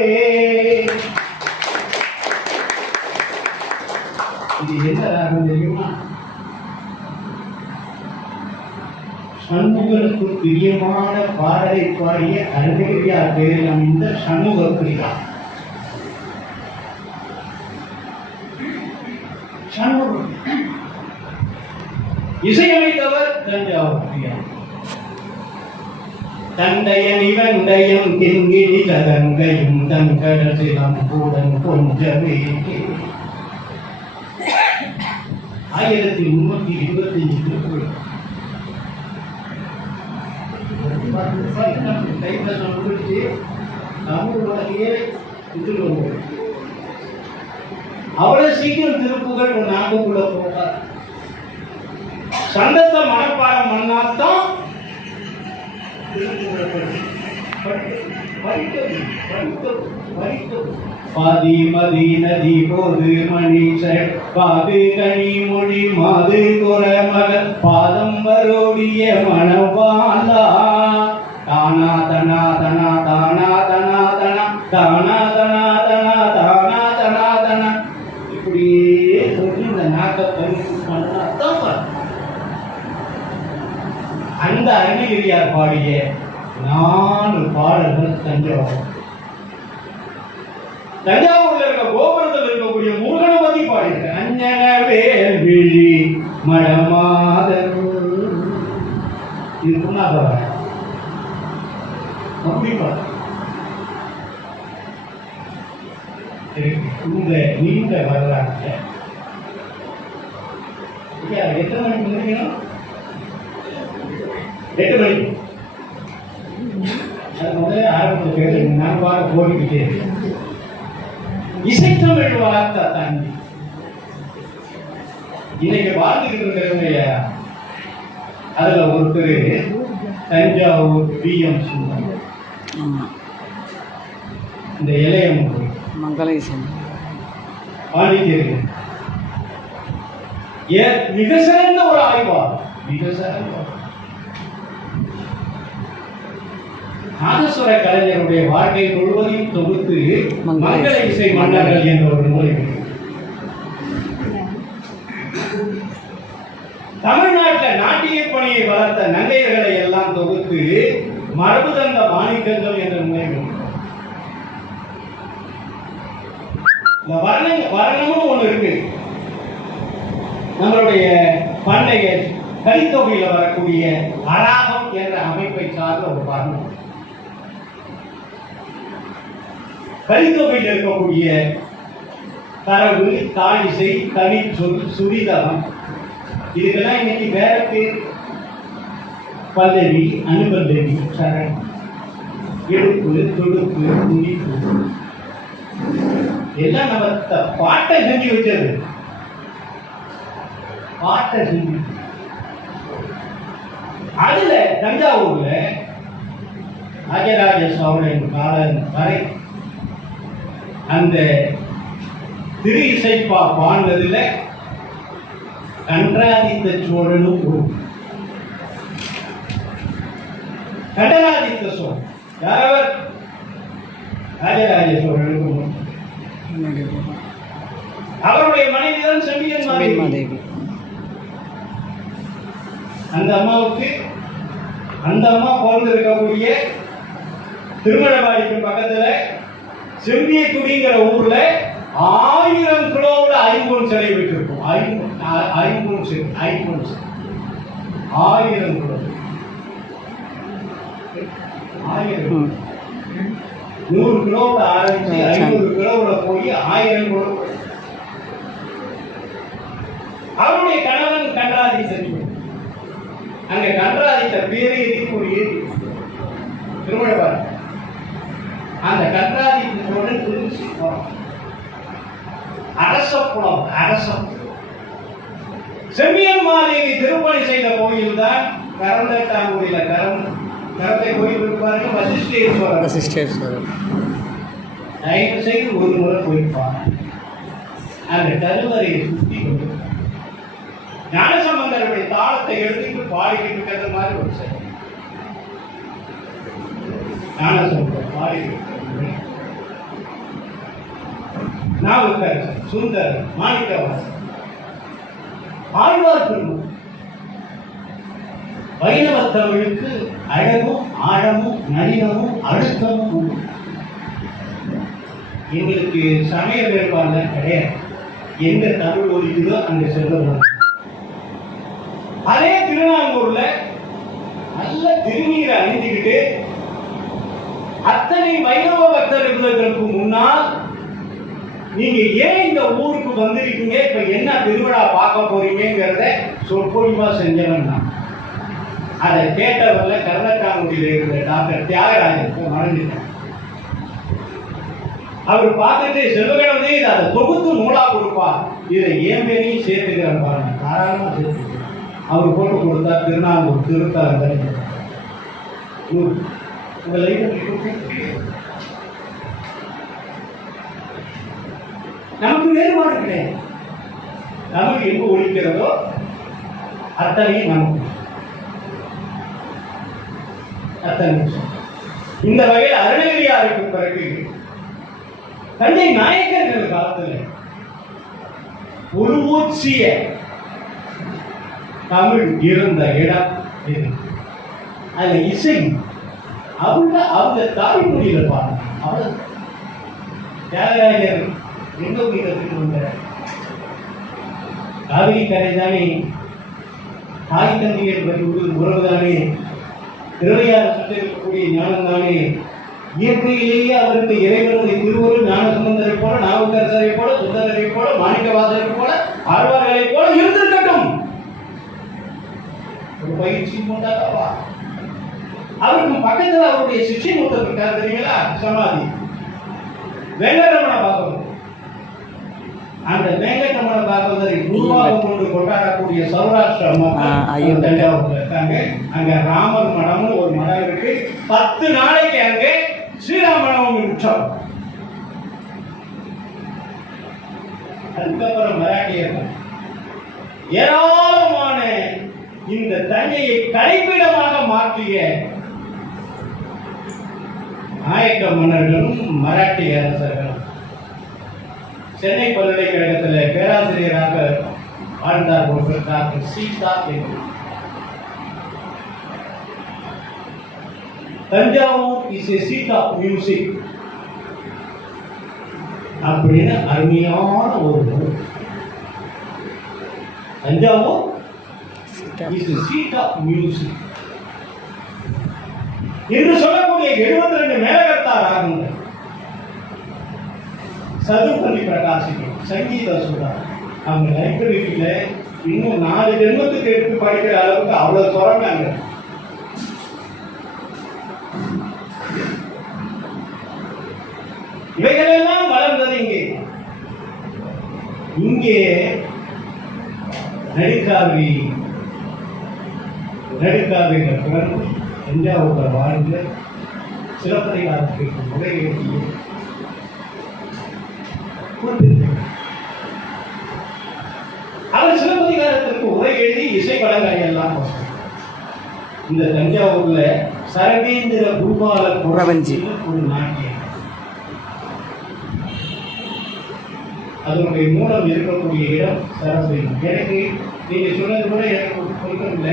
இது என்ன ராகம் தெரியுமா? சண்முகனுக்கு பிரியமான பாடலை பாடிய அருணகிரியார் பேரில் அமைந்த சண்முக பிரியா. இசையமைத்தவர் தஞ்சாவூர் பிரியா. தண்டையன் இவண்டையும் கிண்கிணி தகங்கையும் தங்கடசிலம் கூடன் கொஞ்சமே 1325 திருக்குறள். அவ்வளவு சீக்கிரம் திருப்புகள் நாக்குள்ள போட்டார். சந்தத்த மனப்பாடம் பண்ணாதான் பாதி மதி நதி போது மணிஷ பாது கனி மொழி மாது குற மகள் பாதம் வரோடிய மணவாளா தானா தனா தனா தானா தனா தனா தானா தனா தனா தானா தனா தனா இப்படியே சொல்லி இந்த நாட்டை பண்ணாதான் அந்த அருணகிரியார் பாடிய 4 பாடல்கள் தஞ்சாவூர். தஞ்சாவூர்ல இருக்க கோபுரத்தில் இருக்கக்கூடிய முருகனை பத்தி பாடியிருக்க அஞ்சன வேல்விழி மடமாதர். இது புண்ணாக நீண்ட வரலாற்று எத்தனை மணிக்கு முடிக்கணும்? 8 மணிக்கு. அது முதல்ல ஆரம்பத்தில் பேரு நான் பார்க்க போட்டுக்கிட்டே இசைத்தமிழ் வளர்த்த தாண்டி இன்னைக்கு வாழ்ந்துகிட்டு இருக்கிறவங்க அதுல ஒருத்தர் தஞ்சாவூர் பிஎம் சுந்தரம், இந்த இளையம் மங்களேசன் பாண்டிச்சேரி மிக சிறந்த ஒரு ஆய்வாளர். மிக சிறந்த நாதஸ்வர கலைஞருடைய வாழ்க்கை முழுவதையும் தொகுத்து மங்கள இசை மன்னர்கள் என்ற ஒரு நூலை தமிழ்நாட்டில் நாட்டிய பணியை வளர்த்த நங்கையர்களை எல்லாம் தொகுத்து மரபு தந்த மாணிக்கங்கள் என்ற நூலை. வர்ணமும் ஒண்ணு இருக்கு. நம்மளுடைய பண்டைய கலித்தொகையில் வரக்கூடிய அராகம் என்ற அமைப்பை சார்ந்த ஒரு வர்ணம். கலித்தொகையில் இருக்கக்கூடிய தரவு, தாழிசை, தனி சொல், சுரிதகம், இதுக்கெல்லாம் இன்னைக்கு வேற பேர். பல்லவி, அனுபல்லவி, சரண், எடுப்பு, தொடுப்பு, முடிப்பு எல்லாம் நம்ம பாட்டை செஞ்சு வச்சது. பாட்டை செஞ்சு அதுல தஞ்சாவூர்ல ராஜராஜ சோழனின் காலம் வரை அந்த திரு இசைப்பா பாண்டதில் கண்டராதித்த சோழனும் ஒரு கண்டராதித்த சோழன் யாரவர் ராஜராஜ சோழனுக்கு அவருடைய மனைவிதான் செம்பியன் மாதேவி. அந்த அம்மாவுக்கு அந்த அம்மா பிறந்து இருக்கக்கூடிய திருமணவாடிக்கு பக்கத்துல செம்பியக்குடிங்கிற ஊர்ல 1000 கிலோவுல ஐம்பொன் சிலை விட்டுருக்கும். ஐம்பொன் சிலை 1000 கிலோ 100 கிலோவுல ஆரம்பிச்சு 500 கிலோவுல போய் 1000 கிலோ. அவருடைய கணவன் கண்டராதித்த அங்க கண்டராதித்த பேரு எதுக்கு ஒரு ஏரி திருமணவாடி. அந்த கண்டராதித்த சோழன் திருச்சி அரசப்புலம் அரசம் செம்பியன் மாதேவி திருப்பணி செய்த கோயில் தான் கரந்தட்டாங்குடியில கரத்தை கோயில் இருப்பாருங்க வசிஷ்டேஸ்வரர். தயவு செய்து ஒரு முறை போயிருப்பாங்க. அந்த கருவறையை சுற்றி கொண்டு ஞானசம்பந்தருடைய தாளத்தை எடுத்துட்டு பாடிக்கிட்டு இருக்கிற மாதிரி ஒரு செயல். ஞானசம்பந்தர் பாடிக்கிட்டு நாவுக்கரசர், சுந்தர், மாணிக்கவாசர், ஆழ்வார் பெருமாள் வைணவ தமிழுக்கு அழகும் ஆழமும் நளினமும் அழுத்தமும் உண்டு. எங்களுக்கு சமய வேறுபாடு கிடையாது. எந்த தமிழ் ஒலிக்குதோ அங்க செல்வம். அதே திருநாங்கூர்ல நல்ல திருநீரை அணிந்துக்கிட்டு அத்தனை வைணவ பக்தர்களுக்கு முன்னால் நீங்க ஏன் இந்த ஊருக்கு வந்திருக்கீங்க, இப்ப என்ன திருவிழா பார்க்க போறீங்கிறத சொற்பொழிவா செஞ்சவன் தான். அதை கேட்டவர்ல கரந்தட்டாங்குடியில் இருந்த டாக்டர் தியாகராஜனுக்கு மறந்துட்டார். அவர் பார்த்துட்டு செல்வகணவனே இதை அதை தொகுத்து நூலா கொடுப்பா, இதை ஏன் பேரையும் சேர்த்துக்கிறேன் பாருங்க, தாராளமா சேர்த்து அவர் போட்டு கொடுத்தா திருநாங்கூர் திருத்தலங்கள். நமக்கு வேறுபாடு கிடையாது. நமக்கு எங்கு ஒழிக்கிறதோ அத்தனையும் நமக்கு அத்தனை. இந்த வகையில் அருணகிரியாருக்கு பிறகு தஞ்சை நாயக்கர்கள் காலத்தில் உருவூச்சிய தமிழ் இருந்த இடம் இது. அந்த இசை அவங்க தாய்மொழியில பாருங்க. அவர் தியாகராஜர் எங்க போய் கற்றுக்கொண்ட காவிரி கரை தானே, தாய் தந்தையர் பற்றி உறவு தானே, திருவையாறு சுற்றிருக்கக்கூடிய ஞானம் தானே. இயற்கையிலேயே அவருக்கு இறைவனுடைய திருவருள் ஞானசம்பந்தரை போல, நாவுக்கரசரை போல, சுந்தரரை போல, மாணிக்கவாசரை போல, ஆழ்வார்களை போல இருந்திருக்கட்டும். ஒரு பயிற்சி போட்டாவா. அவருக்கு பக்கத்தில் அவருடைய சிஷ்ய மூத்தர் இருக்கார் தெரியுங்களா, சமாதி வெங்கடரமண பாகவதர். அந்த வெங்கடரமண பாகவதரை குருவாக கொண்டு கொண்டாடக்கூடிய சௌராஷ்டிர மக்கள் தஞ்சாவூர்ல இருக்காங்க. அங்க ராமர் மடம்னு ஒரு மடம் இருக்கு. 10 நாளைக்கு அங்கே ஸ்ரீராமநவமி உற்சவம். அதுக்கப்புறம் மராட்டியர்கள் ஏராளமான இந்த தஞ்சையை கலைப்பீடமாக மாற்றிய நாயக்க மன்னர்களும் மராட்டிய அரசர்களும் சென்னை பல்கலைக்கழகத்தில் பேராசிரியராக வாழ்ந்தார் ஒருவர் doctor Sita. Thanjavur is a seat of music அப்படின்னு அருமையான ஒரு நூல். Thanjavur is a seat of music என்று சொல்லக்கூடிய 72 மேலகர்த்தா ராகங்கள், சதுர்பதி பிரகாசிகள், சங்கீத சுதா, அவங்க லைப்ரரியில இன்னும் 4 ஜென்மத்துக்கு எடுத்து படிக்கிற அளவுக்கு அவ்வளவு சொல்றாங்க. இவைகளெல்லாம் வளர்ந்தது இங்கே நடுக்காவிரி பிறந்து தஞ்சாவூர் வாழ்ந்து சிலப்பதிகாரத்திற்கு முறை எழுதிய அவர் சிலப்பதிகாரத்திற்கு உரை எழுதி இசை படங்களை எல்லாம் இந்த தஞ்சாவூர்ல சரவேந்திர பூபால குறவஞ்சி ஒரு நாட்டியம், அதனுடைய மூலம் இருக்கக்கூடிய இடம் சரஸ்வதி. எனக்கு நீங்க சொன்னது கூட எனக்கு சொல்றதுல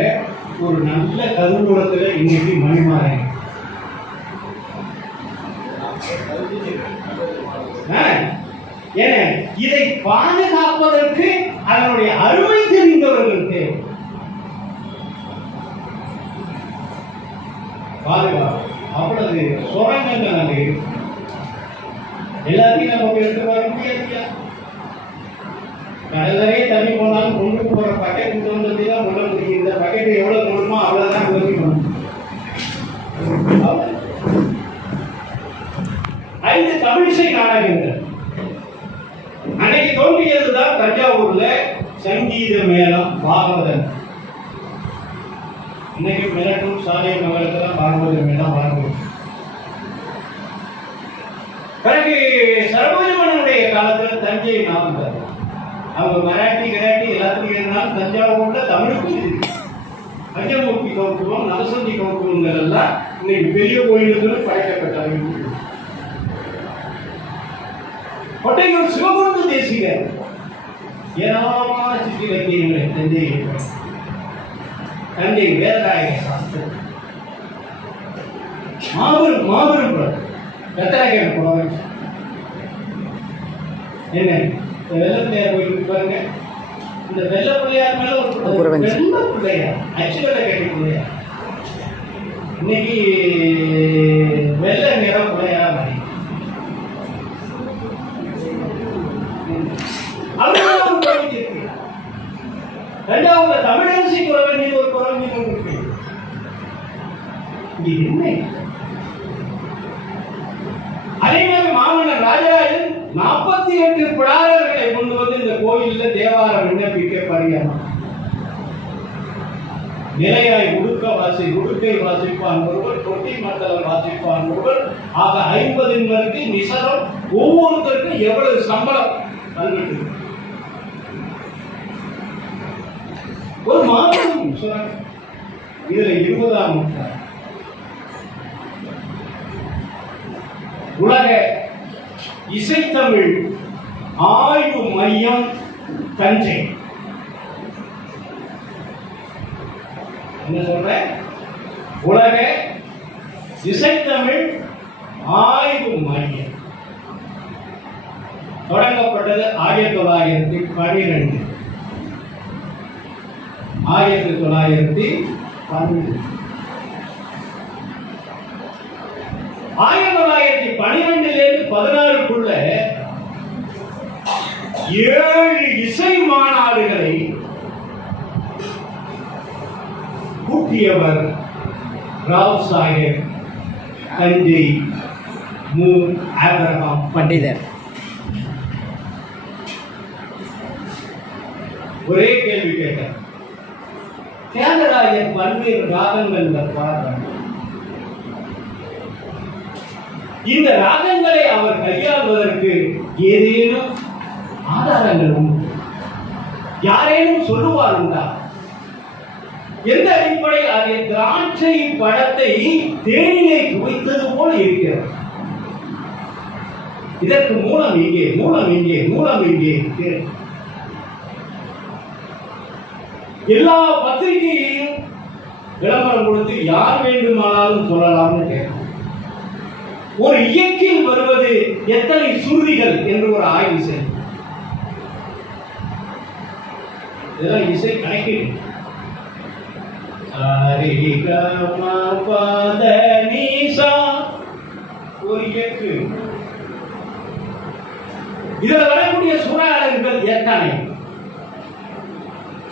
ஒரு நல்ல கருவூலத்துல இன்னைக்கு மணிமாறன் இதை பாதுகாப்பதற்கு அதனுடைய அருமை தெரிந்தவர்களுக்கு பாதுகாப்பு அவ்வளவு சுரங்கங்கள் அங்க இருக்கு. எல்லாத்தையும் நம்ம எடுத்து வர முடியாது. கடலறையே தண்ணி போனாலும் கொண்டு போற பக்கெட் கொண்டு வந்தது தான் கொள்ள முடியும். இந்த பக்கெட் எவ்வளவு கொள்ளுமோ அவ்வளவுதான் கொண்டு 5 தமிழிசை நாடகங்கள் அன்னைக்கு தோன்றியதுதான் தஞ்சாவூர்ல சங்கீத மேளம் பாகவதன். இன்னைக்கு மிரட்டும் சாலை மகளுக்கெல்லாம் பாகவத மேளம் வழங்குது. பிறகு சரபோஜமனுடைய காலத்துல தஞ்சை நாவல் அவங்க மராட்டி கராட்டி எல்லாத்துக்கும் இருந்தாலும் தஞ்சாவூர்ல தமிழுக்கும் இருக்கு. பஞ்சமூர்த்தி கௌரவம் நவசந்தி கௌரவங்கள் எல்லாம் இன்னைக்கு பெரிய கோயில்களும் படைக்கப்பட்டவர்கள். கொட்டையூர் சிவகுருந்த தேசிகர் ஏராளமான சித்தி இலக்கியங்களை தஞ்சை வேதநாயக சாஸ்திரம் மாபெரும் மாபெரும் ரத்தநாயகன் புலவன். என்ன வெள்ள பிள்ளையார் கோயிலுக்கு பாருங்க, இந்த வெள்ள பிள்ளையார் மேல ஒரு வெள்ள பிள்ளையார் அச்சுவலை கட்டி பிள்ளையார் இன்னைக்கு வெள்ள நிற பிள்ளையாரா மாறி இரண்டாவது தமிழரசி குறவன் மீது ஒரு குறவன் மீது இருக்கு. அதே மாதிரி மாமன்னர் ராஜராஜன் 48 பிடாரர்களை கொண்டு வந்து இந்த கோயிலில் தேவாரம் விண்ணப்பிக்க பரியாரம் நிலையாய் உடுக்கை வாசிப்பான் ஒருவர், தொட்டி மண்டலம் வாசிப்பான் ஒருவர், ஆக 50 நிசரம் ஒவ்வொருத்தருக்கும் எவ்வளவு சம்பளம் கல்வெட்டு ஒரு மாதம் இதுல 20ஆம் நூற்றாண்டு உலக இசைத்தமிழ் ஆய்வு மையம் தஞ்சை. என்ன சொல்ற? உலக இசைத்தமிழ் ஆய்வு மையம் தொடங்கப்பட்டது 1912. 1912 16க்குள்ள 7 இசை மாநாடுகளை கூட்டியவர் ராவ் சாஹேப் தஞ்சை மு. ஆபிரகாம் பண்டிதர். ஒரே கேள்வி கேட்டார், தியாகராஜன் பல்வேறு ராகங்கள் பாடுறாங்க, இந்த ராகங்களை அவர் கையாள்வதற்கு ஏதேனும் ஆதாரங்கள் உண்டு? யாரேனும் சொல்லுவார் உண்டா? எந்த அடிப்படையில் அது திராட்சை பழத்தை தேனிலே குவித்தது போல இருக்கிறது. இதற்கு மூலம் எங்கே? எல்லா பத்திரிகையையும் விளம்பரம் கொடுத்து யார் வேண்டுமானாலும் சொல்லலாம்னு கேட்கும். ஒரு இயக்கில் வருவது எத்தனை சுருதிகள் என்று ஒரு ஆய்வு செய்யும். இதெல்லாம் இசை கணக்கீடு. ஒரு இயக்கு. இதுல வரக்கூடிய சுர அலகுகள் எத்தனை?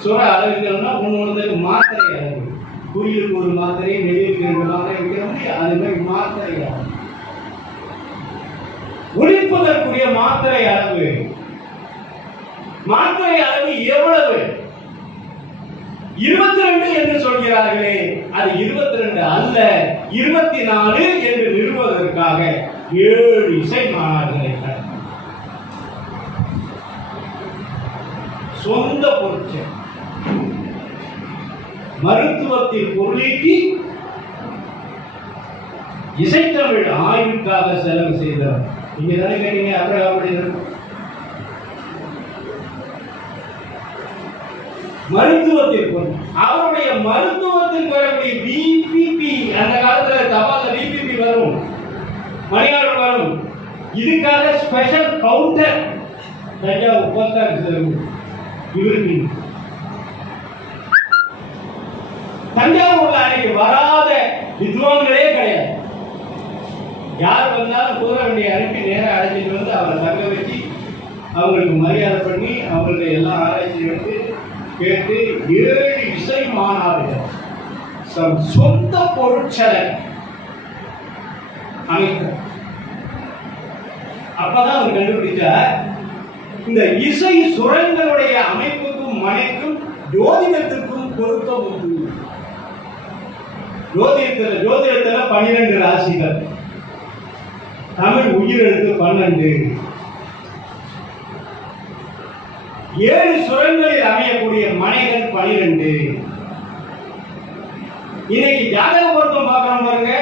சுர அலகுகள்னா ஒன்று மாத்திரை அலகு. குறிலுக்கு ஒரு மாத்திரை, நெடிலுக்கு 2 மாத்திரை வைக்கிற முடியும். அது மாதிரி மாத்திரை அலகு. ஒழிப்பதற்குரிய மாத்திரை அளவு எவ்வளவு? 22 என்று சொல்கிறார்களே, அது 22 அல்ல, 24 என்று நிறுவுவதற்காக 7 இசை மாநாடுகளை சொந்த பொருட்கள் மருத்துவத்தில் பொருளீட்டி இசைத்தமிழ் ஆய்வுக்காக செலவு செய்தவர். நீங்க தானே கேட்டீங்க அப்புறம் மருத்துவத்தில் அவருடைய மருத்துவத்தில் வரக்கூடிய பிபிபி, அந்த காலத்துல தபால பிபிபி வரும், மணியாளர் வரும், இதுக்காக ஸ்பெஷல் கவுண்டர் தஞ்சாவூர் போஸ்ட் ஆபீஸ்ல இவருக்கு. தஞ்சாவூர்ல அன்னைக்கு வராத வித்வான்களே கிடையாது. யார் வந்தாலும் கூற வேண்டிய அனுப்பி நேரம் அழைச்சிட்டு வந்து அவரை தங்க வச்சு அவங்களுக்கு மரியாதை பண்ணி அவங்களுக்கு எல்லாம் ஆராய்ச்சி எடுத்து கேட்டு 7 இசை மாநாடுகள் சொந்த பொருட்சலை அமைத்தார். அப்பதான் அவர் கண்டுபிடிச்சார், இந்த இசை சுரங்களுடைய அமைப்புக்கும் மனைக்கும் ஜோதிடத்திற்கும் பொருத்தம் உண்டு. ஜோதிடத்துல 12 ராசிகள், தமிழ் உயிரெழுத்து 12, 7 சுரங்களில் அமையக்கூடிய மனைகள் 12. இன்னைக்கு ஜாதக பொருத்தம் பார்க்கணும் பாருங்க,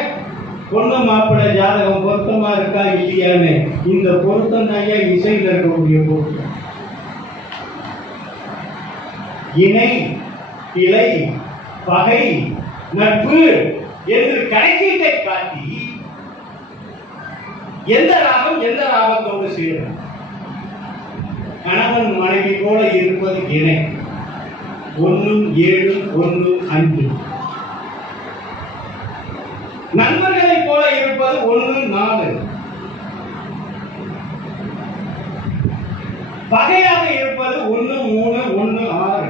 பொண்ணு மாப்பிள்ளை ஜாதகம் பொருத்தமா இருக்கா இல்லையான்னு. இந்த பொருத்தம் தான் இசையில் இருக்கக்கூடிய பொருத்தம். இணை, கிளை, பகை, நட்பு என்று கணக்கீட்டை காட்டி எந்த ராகம் எந்த ராகத்தோடு சேரும். கணவன் மனைவி போல இருப்பது இணை, 1 7 1 5. நண்பர்களை போல இருப்பது 1 4. பகையாக இருப்பது 1 3 1 6.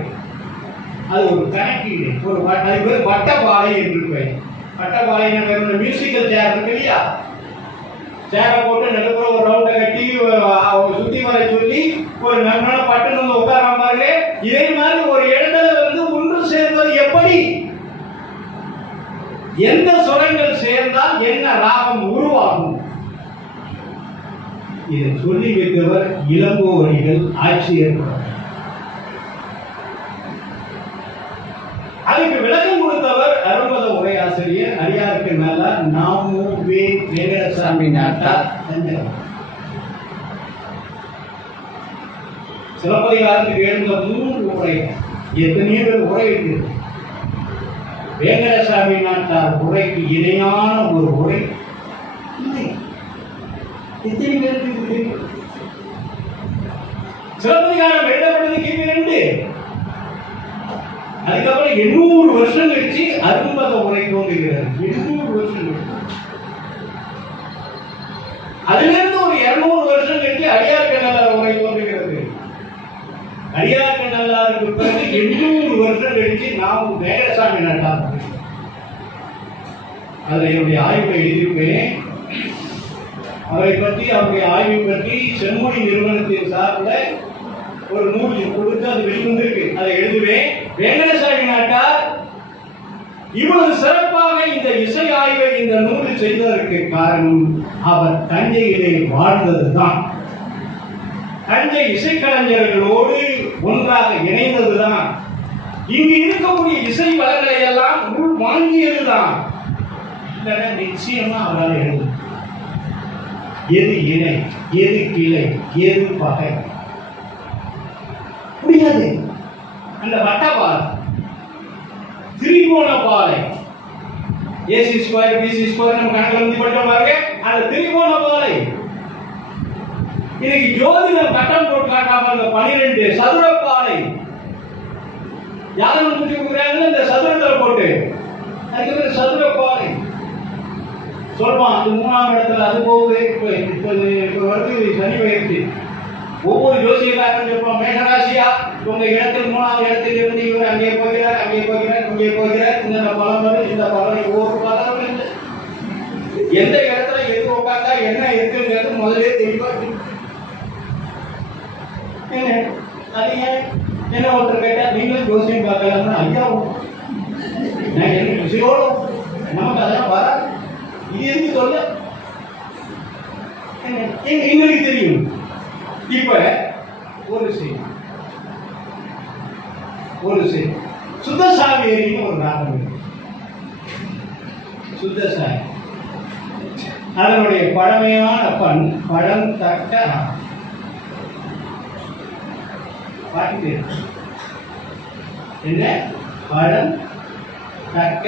அது ஒரு கணக்கீடு. ஒரு வட்டப்பாறை என்று பெயர். வட்டப்பாறை மியூசிக்கல் சேர் இருக்கு இல்லையா, சேரை போட்டு நடுப்புற ஒரு ரவுண்டை கட்டி சுத்தி வர சொல்லி ஒரு நண்பன பட்டுன்னு உட்காராம பாருங்க. இதே மாதிரி ஒரு இடத்துல ஒன்று சேர்வது எப்படி, எந்த சுரங்கள் சேர்ந்தால் என்ன ராகம் உருவாகும், இதை சொல்லி வைத்தவர் இளங்கோவடிகள் ஆட்சியர். அதுக்கு விளக்கம் கொடுத்தவர் அருள்மத உரையாசிரியர் அடியாருக்கு நல்லா நாமு வே வெங்கடசாமி நாட்டார் தஞ்சாவூர். சிலப்பதிகாரத்துக்கு எழுந்த 3 உரை, எத்தனையோ பேர் உரை இருக்கு. வெங்கடசாமி நாட்டார் உரைக்கு இணையான ஒரு உரை இல்லை. எத்தனை பேருக்கு சிலப்பதிகாரம் எழுதப்பட்டது கிபி 2. அதுக்கப்புறம் 800 வருஷம் கழிச்சு அருள்மத உரை தோன்றுகிறது. 800 வருஷம் கழிச்சு. அதிலிருந்து ஒரு 200 வருஷம் கழிச்சு அடியார்க்கு நல்லார் உரை தோன்றுகிறது. அடியார்க்கு நல்லாருக்கு பிறகு 800 வருஷம் கழிச்சு நாம் வேங்கடசாமி நாட்டார். அதுல என்னுடைய ஆய்வை எழுதியிருப்பேன். அவரை பற்றி, அவருடைய ஆய்வை பற்றி செம்மொழி நிறுவனத்தின் சார்பில் ஒரு நூல் கொடுத்து அது வெளிவந்திருக்கு. அதை எழுதுவேன். வெங்கடசாமி நாட்டார் இவ்வளவு சிறப்பாக இந்த இசை ஆய்வை இந்த நூலில் செய்ததற்கு காரணம் அவர் தஞ்சையிலே வாழ்ந்ததுதான். தஞ்சை இசைக்கலைஞர்களோடு ஒன்றாக இணைந்ததுதான். இங்கு இருக்கக்கூடிய இசை வளங்களை எல்லாம் உள் வாங்கியதுதான். நிச்சயமா அவரால் எழுது. எது இணை, எது கிளை, எது பகை முடியாது. அந்த வட்டப்பாறை, திரிகோண பாறை, ஏசி ஸ்கொயர் பிசி ஸ்கொயர் நம்ம கணக்கில் வந்து படிச்சோம் பாருங்க. அந்த திரிகோண பாறை இன்னைக்கு ஜோதிடம் கட்டம் போட்டு காட்டாம 12 சதுர பாறை யாரும் முடிச்சு கொடுக்குறாங்க. இந்த சதுரத்தில் போட்டு அதுக்கு பேர் சதுர பாறை சொல்லுவான். அது 3ஆம் இடத்துல அது போகுது. இப்போ வருது சனி பயிற்சி. ஒவ்வொரு ஜோசியக்காரன் சொல்லுவான், மேஷராசியா உங்க இடத்தில் 3ஆவது இடத்தில் இருந்து இவர் அங்கே போகிறார், அங்கே போகிறார், இங்கே போகிறார், இந்த பலம் வரும், இந்த பலம் ஒவ்வொரு பலம் இல்லை. எந்த இடத்துல எது உட்கார்ந்தா என்ன இருக்குங்கிறது முதலே தெளிவா அது ஏன் என்ன ஒருத்தர் கேட்டா நீங்களும் ஜோசியம் பார்க்கலாம்னா ஐயா நான் என்ன விஷயோட நமக்கு அதெல்லாம் வராது. இது எதுக்கு சொல்ல எங்களுக்கு தெரியும். இப்ப ஒரு செய்தி சுத்தசாவேரின்னு ஒரு ராகம் இருக்கு. சுத்தசாவி அதனுடைய பழமையான பழம் தக்க பாட்டு என்ன பழம் தக்க.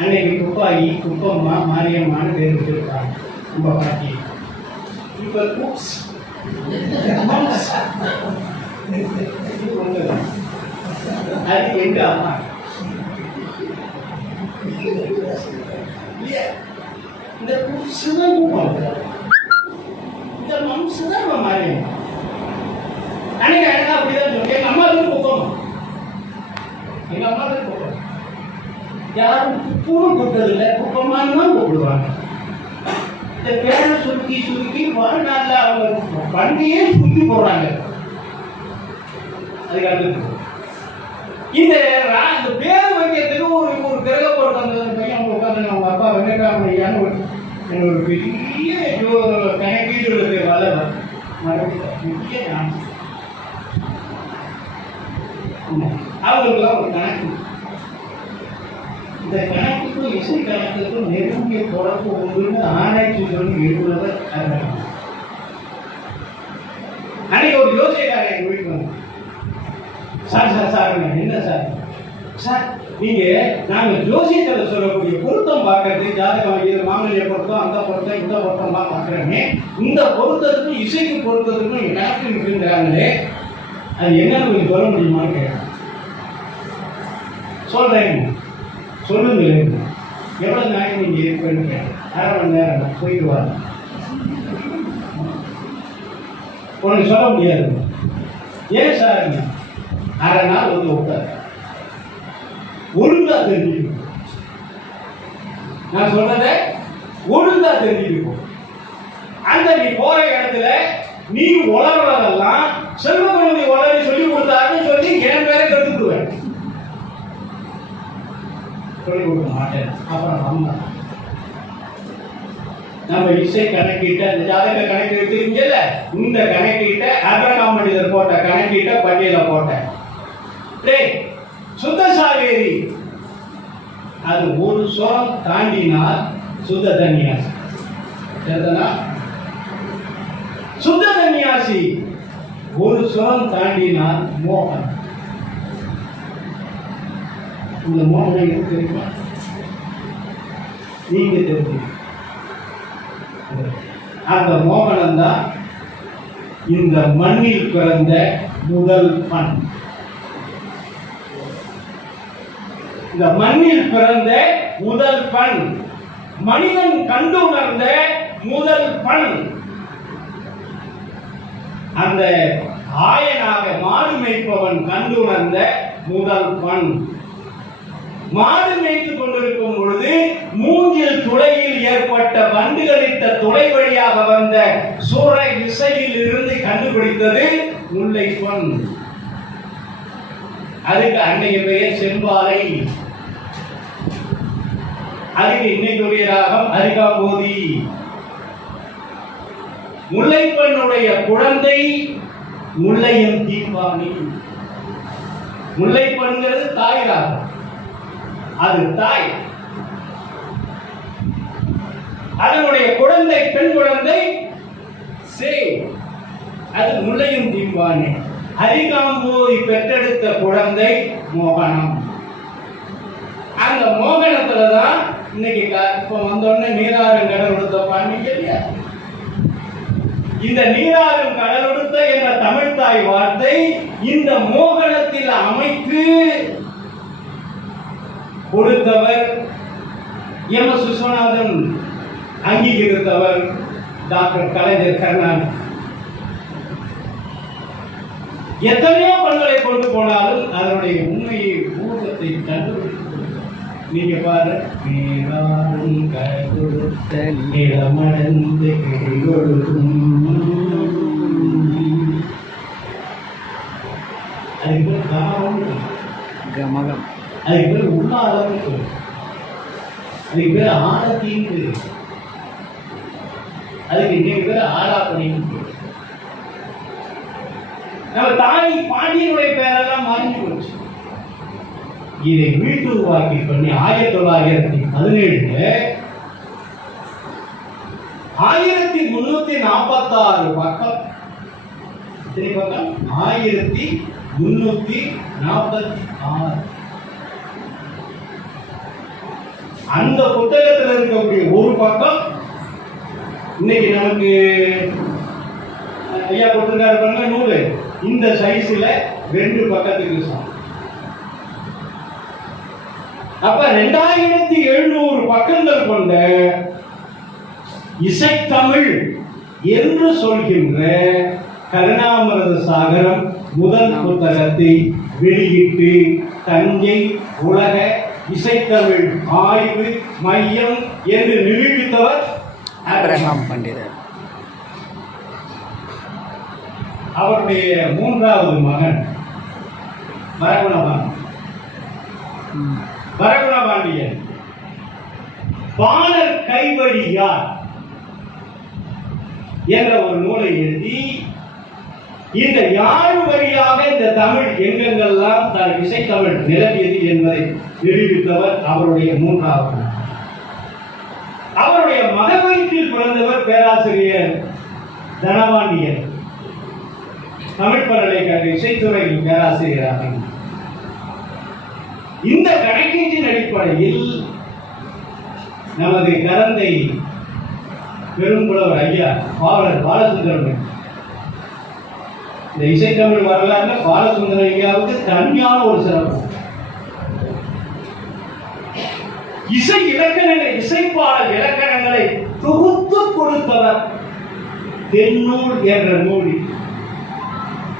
அன்னைக்கு குப்பாயி குப்பம்மா மாரியம்மான்னு பேர் வச்சிருக்காங்க ரொம்ப பாட்டி. இப்ப குக்ஸ் அது எங்க அம்மா இந்த குக்ஸ் தான் இந்த மம்ஸ் தான் மாரியம்மா. அன்னைக்கு அழகா அப்படிதான் சொல்லுங்க. எங்க அம்மா தான் குப்பம்மா, எங்க அம்மா தான் குப்பம். யாரும் குப்புன்னு கூப்பிட்டதில்லை, குப்பம்மான்னு தான் கூப்பிடுவாங்க. இந்த பேரை சுருக்கி வாழ்நாள்ல அவங்க பண்டிகையே சுருக்கி போடுறாங்க. அதுக்கு இந்த பேர் வைக்கிறதுக்கு ஒரு கிரக பொருத்தம் பையன் உட்காந்து அவங்க அப்பா வெங்கடாமையான்னு ஒரு பெரிய கணக்கீடு வளர் முக்கிய அவங்களுக்குலாம் ஒரு கணக்கு. இந்த கணக்குக்கும் இசை கணக்குக்கும் நெருங்கிய தொடர்பு உண்டுன்னு ஆராய்ச்சி சொல்லி எழுதுறவர். அன்னைக்கு ஒரு யோசிக்காரன் எங்க வீட்டுக்கு வந்து சார் என்ன சார் நீங்க நாங்க ஜோசியத்துல சொல்லக்கூடிய பொருத்தம் பார்க்கறது ஜாதகம் இது மாங்கல்ய பொருத்தம் அந்த பொருத்தம் இந்த பொருத்தம்லாம் பார்க்குறோமே, இந்த பொருத்தத்துக்கும் இசைக்கு பொருத்தத்துக்கும் நீங்க கணக்கு இருக்குங்கிறாங்களே, அது என்னன்னு கொஞ்சம் சொல்ல முடியுமான்னு கேட்க சொல்றேன். சொல்லுங்களேன், எவ்வளவு நாளைக்கு நீங்க இருப்பேன்னு கேட்டேன். அரை மணி நேரம் போயிட்டு வாங்க. உனக்கு சொல்ல முடியாது. ஏன் சார்? அரை நாள் வந்து உட்கார் ஒழுங்கா தெரிஞ்சுக்கணும். நான் சொல்றத ஒழுங்கா தெரிஞ்சுக்கணும். அந்த நீ போற இடத்துல நீ உளறதெல்லாம் செல்வகுழந்தை உளறி சொல்லி கொடுத்தாருன்னு சொல்லி என் பேரை கற்றுக்குவேன். சொல்லிக் கொடுக்க மாட்டேன். அப்புறம் வந்தான் நம்ம இசை கணக்கிட்ட இந்த ஜாதக கணக்கு எடுத்துருக்கீங்கல்ல, இந்த கணக்கிட்ட அபிரகாம் மனிதர் போட்ட கணக்கிட்ட பட்டியல போட்டேன். சுத்த சாவேரி அது ஒரு சொரம் தாண்டினால் சுத்த தன்னியாசி. சுத்த தன்னியாசி ஒரு சொரம் தாண்டினால் மோகன். இந்த மோகனை எனக்கு தெரியுமா? நீங்க தெரிஞ்சு அந்த மோகனம் தான் இந்த மண்ணில் பிறந்த முதல் பண். இந்த மண்ணில் பிறந்த முதல் பண், மனிதன் கண்டு உணர்ந்த முதல் பண். அந்த ஆயனாக மாடு மேய்ப்பவன் கண்டு உணர்ந்த முதல் பண். மாடு மேய்த்துக் கொண்டிருக்கும் பொழுது மூங்கில் துளையில் ஏற்பட்ட வண்டுகளிட்ட துளை வழியாக வந்த சுர இசையில் இருந்து கண்டுபிடித்தது முல்லை பண். அதுக்கு அன்னைய பெயர் செம்பாலை. அதுக்கு இன்னைக்குரிய ராகம் அரிகாம்போதி. முல்லைப்பண்ணுடைய குழந்தை முல்லையும் தீர்வாணி. முல்லைப்பண்ணுங்கிறது தாய் ராகம், அது தாய். அதனுடைய குழந்தை பெண் குழந்தை சே, அது முல்லையும் தீர்வாணி. அரிகாம்போதி பெற்றெடுத்த குழந்தை மோகனம். அந்த மோகனத்துலதான் இன்னைக்கு இப்ப வந்தோடனே நீராறும் கடல் உடுத்த பாண்டிங்க இல்லையா? இந்த நீராறும் கடல் உடுத்த என்ற தமிழ் தாய் வார்த்தை இந்த மோகனத்தில் அமைத்து கொடுத்தவர் எம்.எஸ். விஸ்வநாதன், அங்கீகரித்தவர் டாக்டர் கலைஞர் கருணாநிதி. எத்தனையோ பண்களை கொண்டு போனாலும் அதனுடைய உண்மையை ஊக்கத்தை கண்டுபிடித்து நீங்க பாரு. கமகம், அதுக்கு பேர் உள்ளாளம்னு சொல்லு, அதுக்கு பேர் ஆடத்தின்னு, அதுக்கு இன்னைக்கு பேர் ஆடாப்பணின்னு சொல்லு. நம்ம தாய் பாண்டியனுடைய பெயரெல்லாம் மறைஞ்சு போச்சு. இதை மீட்டுருவாக்கி பண்ணி 1917 1346 பக்கம், எத்தனை பக்கம்? 1346. அந்த புத்தகத்தில் இருக்கக்கூடிய ஒரு பக்கம் இன்னைக்கு நமக்கு ஐயா கொடுத்திருக்காரு பாருங்க நூல், இந்த சைஸ்ல 2 பக்கத்துக்கு சமம். அப்ப 2700 பக்கங்கள் கொண்ட இசைத்தமிழ் என்று சொல்கின்ற கருணாமிரத சாகரம் முதல் புத்தகத்தை வெளியிட்டு தஞ்சை உலக இசைத்தமிழ் ஆய்வு மையம் என்று நிரூபித்தவர் ஆபிரகாம் பண்டிதர். அவருடைய 3வது மகன் வரகுணபாண்டியன் பாணர் கைவழியார் என்ற ஒரு நூலை எழுதி இந்த யாழ் வழியாக இந்த தமிழ் எங்கெங்கெல்லாம் இசைத்தமிழ் நிலவியது என்பதை நிரூபித்தவர் அவருடைய 3வது. அவருடைய மகவயிற்றில் பிறந்தவர் பேராசிரியர் தனபாண்டியன், தமிழ் பல்கலைக்கழக இசைத்துறையில் பேராசிரியராக. இந்த கணக்கீட்டின் அடிப்படையில் நமது கரந்தை பெரும்புலவர் ஐயா பாவலர் பாலசுந்தரன், இந்த இசைத்தமிழ் வரலாறுல பாலசுந்தர ஐயாவுக்கு தனியான ஒரு சிறப்பு. இசை இலக்கணங்களை, இசைப்பாடல் இலக்கணங்களை தொகுத்து கொடுத்தவர் தென்னூல் என்ற நூலில்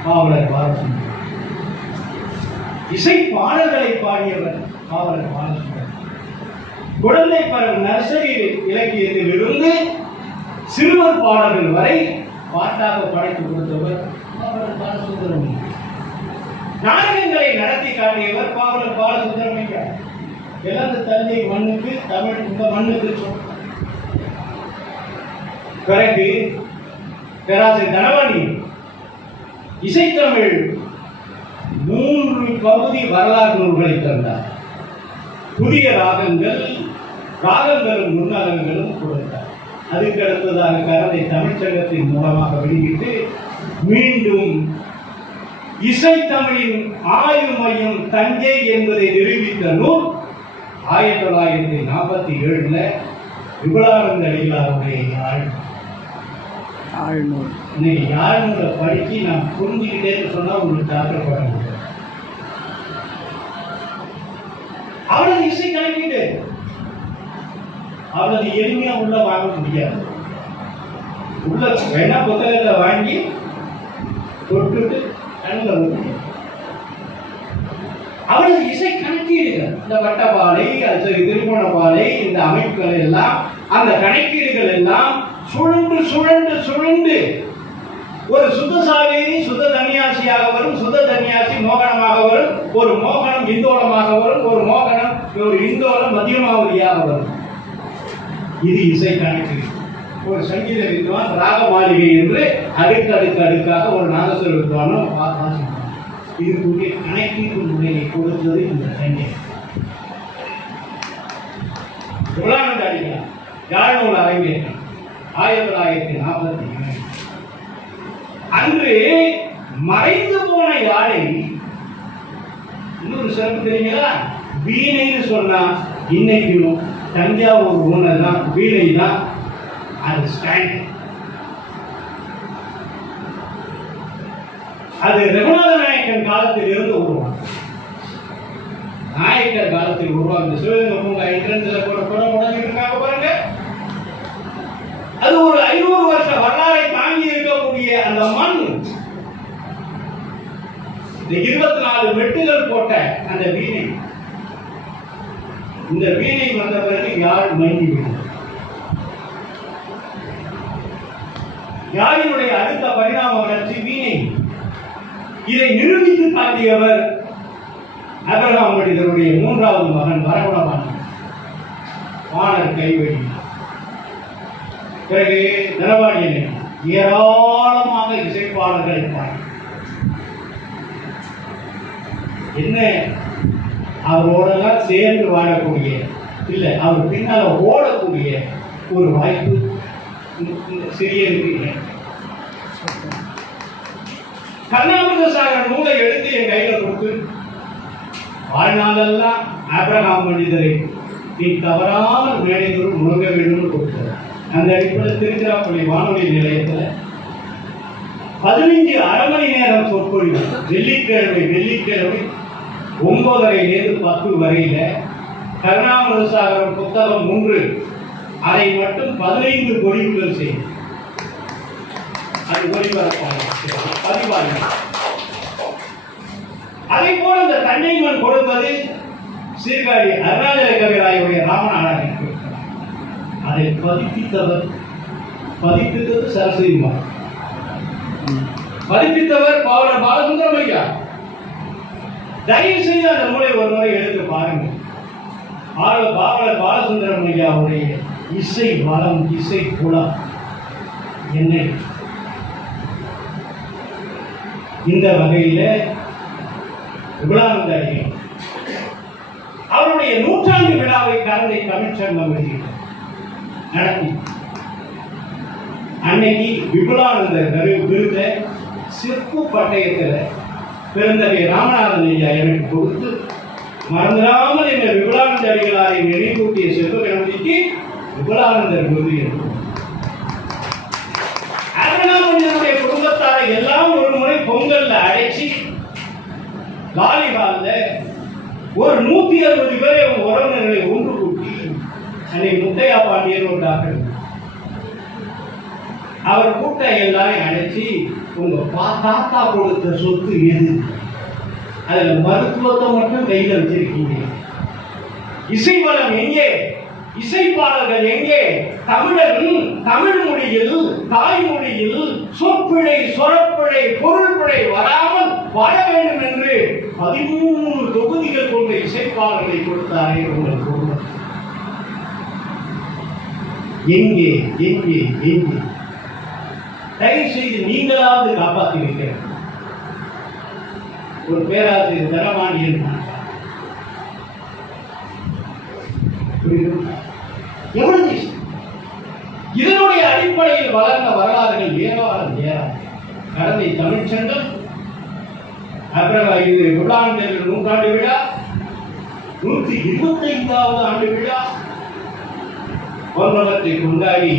பாவலர் பாலசுந்தரன். இசை பாடல்களை பாடியவர் பாவலர் பாலசுந்தரன். குழந்தை பருவ நர்சரி இலக்கியத்தில் இருந்து சிறுவர் பாடல்கள் வரை பாட்டாக படைத்து கொடுத்தவர் பாவலர் பாலசுந்தரன். நாடகங்களை நடத்தி காட்டியவர் பாவலர் பாலசுந்தரன். இழந்த தந்தை மண்ணுக்கு தமிழ் இந்த மண்ணுக்கு பிறகு பேராசிரியர் தனபாணி இசைத்தமிழ் 3 பகுதி வரலாறு நூல்களை தந்தார். புதிய ராகங்களும் நுண்ணகங்களும் கொடுத்தார். அதுக்கு அடுத்ததாக கரந்தை தமிழ்ச்சங்கத்தின் மூலமாக வெளியிட்டு மீண்டும் இசைத்தமிழின் ஆய்வு மையம் தஞ்சை என்பதை நிரூபித்த நூல் 1947 விபுலானந்த அடிகளாருடைய யாழ் நூல். இன்னைக்கு யாழ் நூலை படிச்சு நான் புரிஞ்சுக்கிட்டேன்னு சொன்னா உங்களுக்கு தாக்கப்பட முடியாது. அவ்வளவு இசை கணக்கீடு அவ்வளவு எளிமையா உள்ள வாங்க முடியாது. உள்ள வேணா புத்தகத்தை வாங்கி தொட்டுட்டு கண்ணில் ஊற்றி அவரது இசை கணக்கீடுகள், இந்த வட்டப்பாலை, திருமணப்பாலை, இந்த அமைப்புகள் எல்லாம், அந்த கணக்கீடுகள் எல்லாம் சுழன்று சுழன்று சுழன்று ஒரு சுத்த சாவேரி சுத்த தன்யாசியாக வரும், சுத்த தன்யாசி மோகனமாக வரும், ஒரு மோகனம் இந்தோளமாக வரும், ஒரு மோகனம் ஒரு இந்தோளம் மத்தியமாவதியாக வரும். இது இசை கணக்கீடு. ஒரு சங்கீத வித்வான் ராக மாளிகை என்று அடுக்கு அடுக்கு அடுக்காக ஒரு நாதஸ்வர வித்வானும் வாசிப்பார். இதுக்குரிய கணக்கீட்டு முறையை கொடுத்தது இந்த தஞ்சை. விபுலானந்த அடிகளார் யாழ் நூல் அரங்கேற்றம் 1947. அன்று மறைந்து போன யாழை இன்னொரு சிறப்பு தெரியுங்களா? வீணைன்னு சொன்னா இன்னைக்கும் தஞ்சாவூர் ஊனர் தான் வீணை தான் அது ஸ்டாண்ட். அது ரகுநாத நாயக்கன் காலத்தில் இருந்து உருவாங்க. நாயக்கர் காலத்தில் உருவாங்க. சிவகங்கை பூங்கா என்ட்ரன்ஸ்ல கூட முடங்கிட்டு இருக்காங்க பாருங்க. அது ஒரு 500 வருஷ வரலாறை தாங்கி இருக்கக்கூடிய அந்த மண், இந்த 24 மெட்டுகள் போட்ட அந்த வீணை, இந்த வீணை வந்த பிறகு யாழ் மங்கி விடும். யாழினுடைய அடுத்த பரிணாம வளர்ச்சி வீணை. இதை நிரூபித்து காட்டியவர் ஆபிரகாம் மனிதருடைய மூன்றாவது மகன் வரகுணபாணி வானர் கைவெடினார். பிறகு தனபாண்டியன் ஏராளமாக இசைப்பாளர்களை பாடி என்ன அவரோடெல்லாம் சேர்ந்து வாழக்கூடிய இல்லை அவர் பின்னால ஓடக்கூடிய ஒரு வாய்ப்பு சிறியனுக்கு கர்ணாமிர்த சாகர் நூலை எடுத்து என் கையில கொடுத்து வாழ்நாளெல்லாம் ஆபிரகாம் மனிதரை நீ தவறாமல் மேடைதோறும் முழங்க வேண்டும் கொடுத்தார். அந்த அடிப்படையில் திருச்சிராப்பள்ளி வானொலி நிலையத்தில் 15 அரை மணி நேரம் சொற்பொழிவு வெள்ளிக்கிழமை 9:30 10 வரையில கருணாமிர்த சாகரம் புத்தகம் 3 அதை மட்டும் 15 பொழிவுகள் செய்யும். அது பதிவாக அதை போல இந்த தன்னைமன் கொடுப்பது சீர்காழி அருணாச்சல கவிராயுடைய ராமநாதன் அதை பதிப்பித்தது சரஸ்வதிமா, பதிப்பித்தவர் பாவலர் பாலசுந்தரம் ஐயா. தயவு செய்து அந்த நூலை ஒரு முறை எடுத்து பாருங்கள். பாவலர் பாலசுந்தரம் ஐயாவுடைய இசை வளம், இசை குலம் என்ன. இந்த வகையில் விபுலானந்த அடிகள் அவருடைய 100ஆண்டு விழாவை கலந்தை தமிழ்ச்சங்கம் நடத்தி அன்னைக்கு விபுலானந்தர் விருத சிற்பு பட்டயத்தில் பெருந்தகை ராமநாதன் ஐயா எனக்கு கொடுத்து மறந்துடாமல் எங்கள் விபுலானந்த அடிகளாரை நினைவூட்டிய செல்வ கணபதிக்கு விபுலானந்தர் விருது என்று ஆபிரகாமுடைய குடும்பத்தாரை எல்லாம் ஒரு முறை பொங்கல்ல அடைச்சி காலிகால ஒரு 160 பேரை உறவினர்களை ஒன்று கூட்டி அன்னை முத்தையா பாண்டியன் ஒரு டாக்டர் அவர் கூட்ட எல்லாரையும் அழைச்சி உங்க தாத்தா கொடுத்த சொத்து எது, அதுல மருத்துவத்தை மட்டும் கையில் வச்சிருக்கீங்க, இசை வளம் எங்கே, இசைப்பாளர்கள் எங்கே, தமிழன் தமிழ் மொழியில் தாய்மொழியில் சொற்பிழை சொரப்பிழை பொருள்பிழை வராமல் வாழ வேண்டும் என்று 13 தொகுதிகள் கொண்ட இசைப்பாளர்களை கொடுத்தாரே உங்கள் குடும்பம். எங்கே எங்கே எங்கே? தயவு செய்து நீங்களாவது காப்பாற்றி வைக்கிறார். ஒரு பேராசிரியர் தனபாண்டியன் எவ்வளவு இதனுடைய அடிப்படையில் வளர்ந்த வரலாறுகள் ஏராளம் ஏராளம். கடந்த தமிழ்ச்சங்கம் இது விபுலானந்தர் 100ஆண்டு விழா, 125வது ஆண்டு விழா போன்றவற்றை கொண்டாடி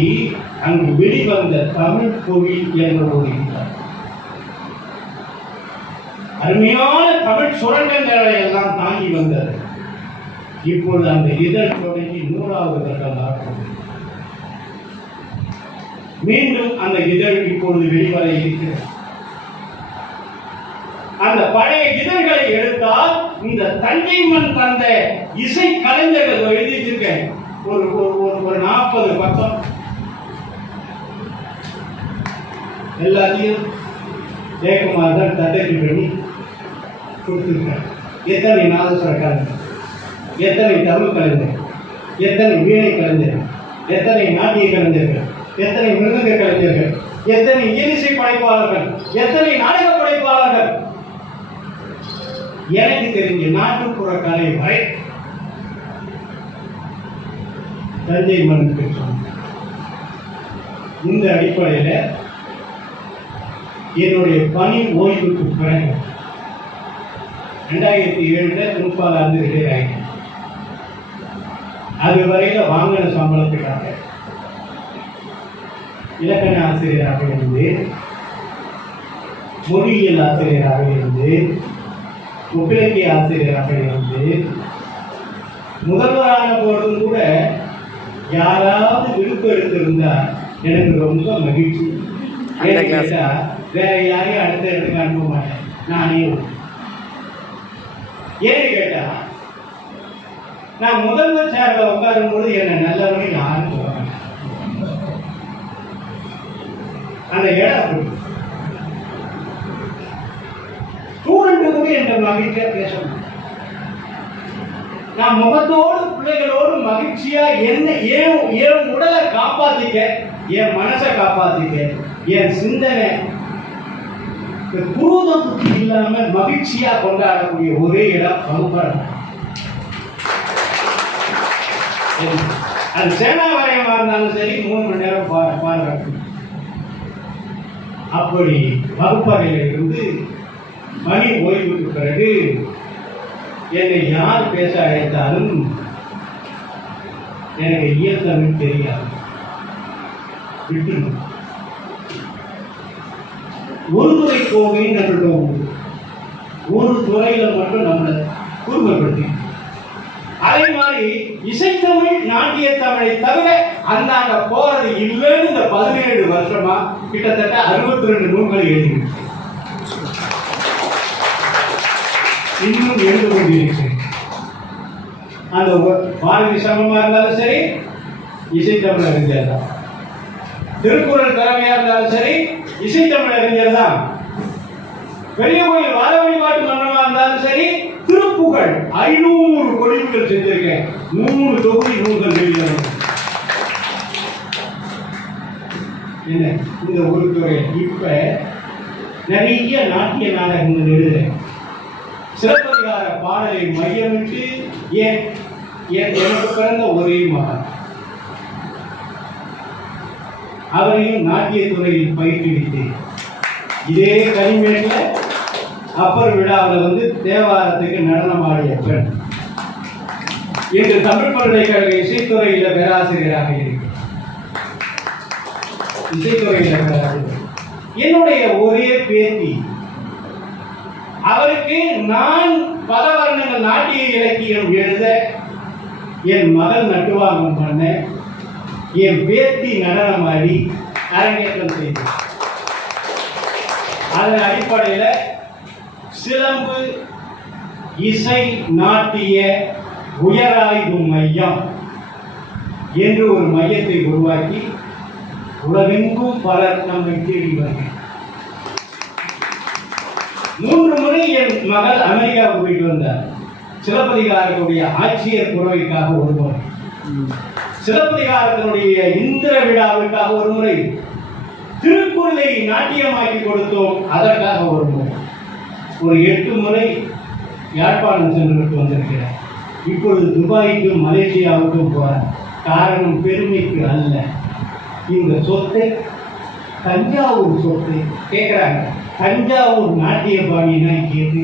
அங்கு வெளிவந்த தமிழ் கோவில் என்ற ஒரு அருமையான தமிழ் சுரங்கங்களை எல்லாம் தாங்கி வந்தது. இப்பொழுது அந்த இதழ் தொடங்கி 100வது கட்டமாக மீண்டும் அந்த இதழ் இப்பொழுது வெளிவர இருக்கிறது. அந்த பழைய இதழ்களை எடுத்தால் இந்த தஞ்சை மண் தந்த இசை கலைஞர்கள் எழுதி வச்சிருக்கேன். ஒரு 40 பக்கம் எல்லாத்தையும் ஜெயக்குமார் தான் தட்டை பண்ணி கொடுத்துருக்காங்க. எத்தனை நாதஸ்வர கலைஞர், எத்தனை தமிழ் கலைஞர், எத்தனை வீணை கலைஞர், எத்தனை நாட்டிய கலைஞர்கள், எத்தனை மிருதங்க கலைஞர்கள், எத்தனை இயலிசை படைப்பாளர்கள், எத்தனை நாடக படைப்பாளர்கள், எனக்கு தெரிஞ்ச நாட்டுப்புற கலை வரை தஞ்சை மண்ணுக்கு இந்த அடிப்படையில் என்னுடைய பணி ஓய்வுக்கு பிறகு 2007 முன்பாலாந்து ரிட்டையர் ஆகிட்டேன். அது வரையில வாங்கின சம்பளத்துக்காக இலக்கண ஆசிரியராக இருந்து, மொழியியல் ஆசிரியராக இருந்து, ஒப்பிலக்கிய ஆசிரியராக இருந்து, முதல்வரான போதும் கூட யாராவது விருப்பம் எடுத்திருந்தா எனக்கு ரொம்ப மகிழ்ச்சி. கேட்டா வேற யாரையும் அடுத்த இடத்துக்கு அனுப்ப மாட்டேன், நானே. ஏன்னு கேட்டா நான் முதல்வர் சேர்ல உட்காரும் போது என்ன நல்லவனே யாரும் சொல்ல மாட்டேன். அந்த இடம் ஸ்டூடெண்ட் கூட என்ற மகிழ்ச்சியா பேசணும். நான் முகத்தோடு பிள்ளைகளோடு மகிழ்ச்சியா என்ன என் உடலை காப்பாத்திக்க, என் மனசை காப்பாத்திக்க, என் சிந்தனை குரோத புத்தி இல்லாம மகிழ்ச்சியா கொண்டாடக்கூடிய ஒரே இடம் வகுப்பறை. அது சேனா வரையமா இருந்தாலும் சரி 3 மணி நேரம் பாதுகாக்கும். அப்படி வகுப்பறையில் இருந்து மணி ஓய்வுக்கு பிறகு என்னை யார் பேச அழைத்தாலும் எனக்கு இயற்கை தெரியாது, விட்டுணும். ஒரு துறை கோவை நம்மளோட ஒரு துறையில மட்டும் நம்மளை கூர்மைப்படுத்தி, அதே மாதிரி இசைத்தமிழ் நாட்டிய தமிழை தவிர அந்தாண்ட போறது இல்லைன்னு இந்த 17 வருஷமா கிட்டத்தட்ட 62 நூல்களை எழுதி இன்னும் எழுந்து கொண்டிருக்கிறேன். அந்த பாரதி சமமா இருந்தாலும் சரி, இசைத்தமிழ் அறிஞர் தான். திருக்குறள் திறமையா இருந்தாலும் சரி, இசைத்தமிழ் அறிஞர் தான். பெரிய கோயில் வார வழிபாட்டு மன்னமா இருந்தாலும் சரி, திருப்புகழ் 500 கொடிவுகள் செஞ்சிருக்கேன். 3 தொகுதி நூல்கள் வெளியிடணும். என்ன இந்த ஒரு துறை. இப்ப நிறைய நாட்டிய நாடகங்கள் எழுதுறேன். சிலப்பதிகார பாடலை மையமிட்டு எனக்கு பிறந்த ஒரே மகன், அவரையும் நாட்டிய துறையில் பயிற்றுவித்தேன். இதே கனிமேல அப்பர் விழாவில் தேவாரத்துக்கு நடனமாடிய பெண் இன்று தமிழ் பல்கலைக்கழக இசைத்துறையில் பேராசிரியராக இருக்கிறார். இசைத்துறையில் பேராசிரியர். என்னுடைய ஒரே பேத்தி, அவருக்கு நான் பல வருடங்கள் நாட்டிய இலக்கியம் எழுத என் மகள் நட்டுவாங்கம் பண்ண, என் பேத்தி நடனமாடி அரங்கேற்றம் செய்தார். அதன் அடிப்படையில் சிலம்பு இசை நாட்டிய உயராய்வு மையம் என்று ஒரு மையத்தை உருவாக்கி உலகெங்கும் பலர் நம்மை தேடி வருகிறார். 3 முறை என் மகள் அமெரிக்காவுக்கு போயிட்டு வந்தார். சிலப்பதிகாரத்துடைய ஆட்சியர் புறவைக்காக ஒரு முறை, சிலப்பதிகாரத்தினுடைய இந்திர விழாவுக்காக ஒரு முறை, திருக்குறளை நாட்டியமாக்கி கொடுத்தோம் அதற்காக ஒரு முறை, ஒரு 8 முறை யாழ்ப்பாணம் சென்று வந்திருக்கிறார். இப்பொழுது துபாய்க்கும் மலேசியாவுக்கும் போறார். காரணம் பெருமைக்கு அல்ல. இந்த சொத்தை, தஞ்சாவூர் சொத்தை கேட்கிறாங்க. தஞ்சாவூர் நாட்டிய பாணினா கேட்டு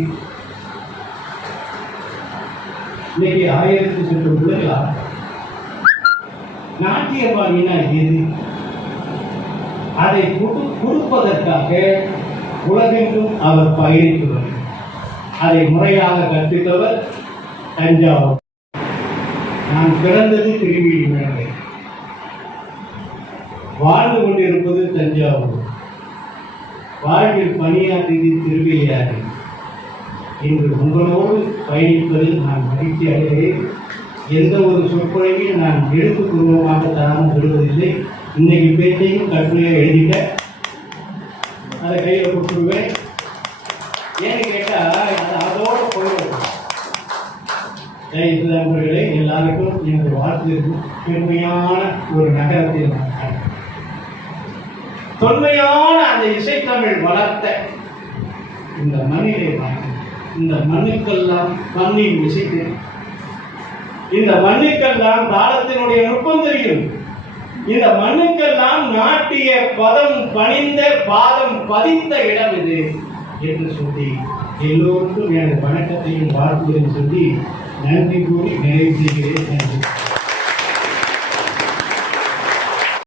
இன்னைக்கு 1000 சொட்டு பிள்ளைகளா நாட்டிய பாணினா எது? அதை கொடுப்பதற்காக உலகெங்கும் அவர் பயணித்து வருகிறார். அதை முறையாக கற்பித்தவர் தஞ்சாவூர். நான் பிறந்தது திருவிழிமலை, வாழ்ந்து கொண்டிருப்பது தஞ்சாவூர், வாழ்வில் பணியாற்றியது திருவையாறு. இன்று உங்களோடு பயணிப்பதில் நான் மகிழ்ச்சி அடைகிறேன். எந்த ஒரு சொற்பொழிவையும் நான் எழுத்துப்பூர்வமாக தராமல் விடுவதில்லை. இன்னைக்கு பேச்சையும் கட்டுரையை எழுதிட்ட அதை கையில் கொடுத்துருவேன். ஏன்னு கேட்டால் அது அதோடு போயிடும். நண்பர்களே, எல்லாருக்கும் எனக்கு வாழ்த்து இருக்கும். பெருமையான ஒரு நகரத்தில் நான் தொன்மையான அந்த இசைத்தமிழ் வளர்த்த இந்த மண்ணிலே இந்த மண்ணுக்கெல்லாம் மண்ணின் இசைத்து, இந்த மண்ணுக்கெல்லாம் தாளத்தினுடைய நுட்பம் தெரியும். இந்த மண்ணுக்கெல்லாம் நாட்டிய பதம் பணிந்த பாதம் பதித்த இடம் இது என்று சொல்லி எல்லோருக்கும் எனது வணக்கத்தையும் வாழ்த்துவதையும் சொல்லி நன்றி கூறி நிறைவு செய்கிறேன். நன்றி.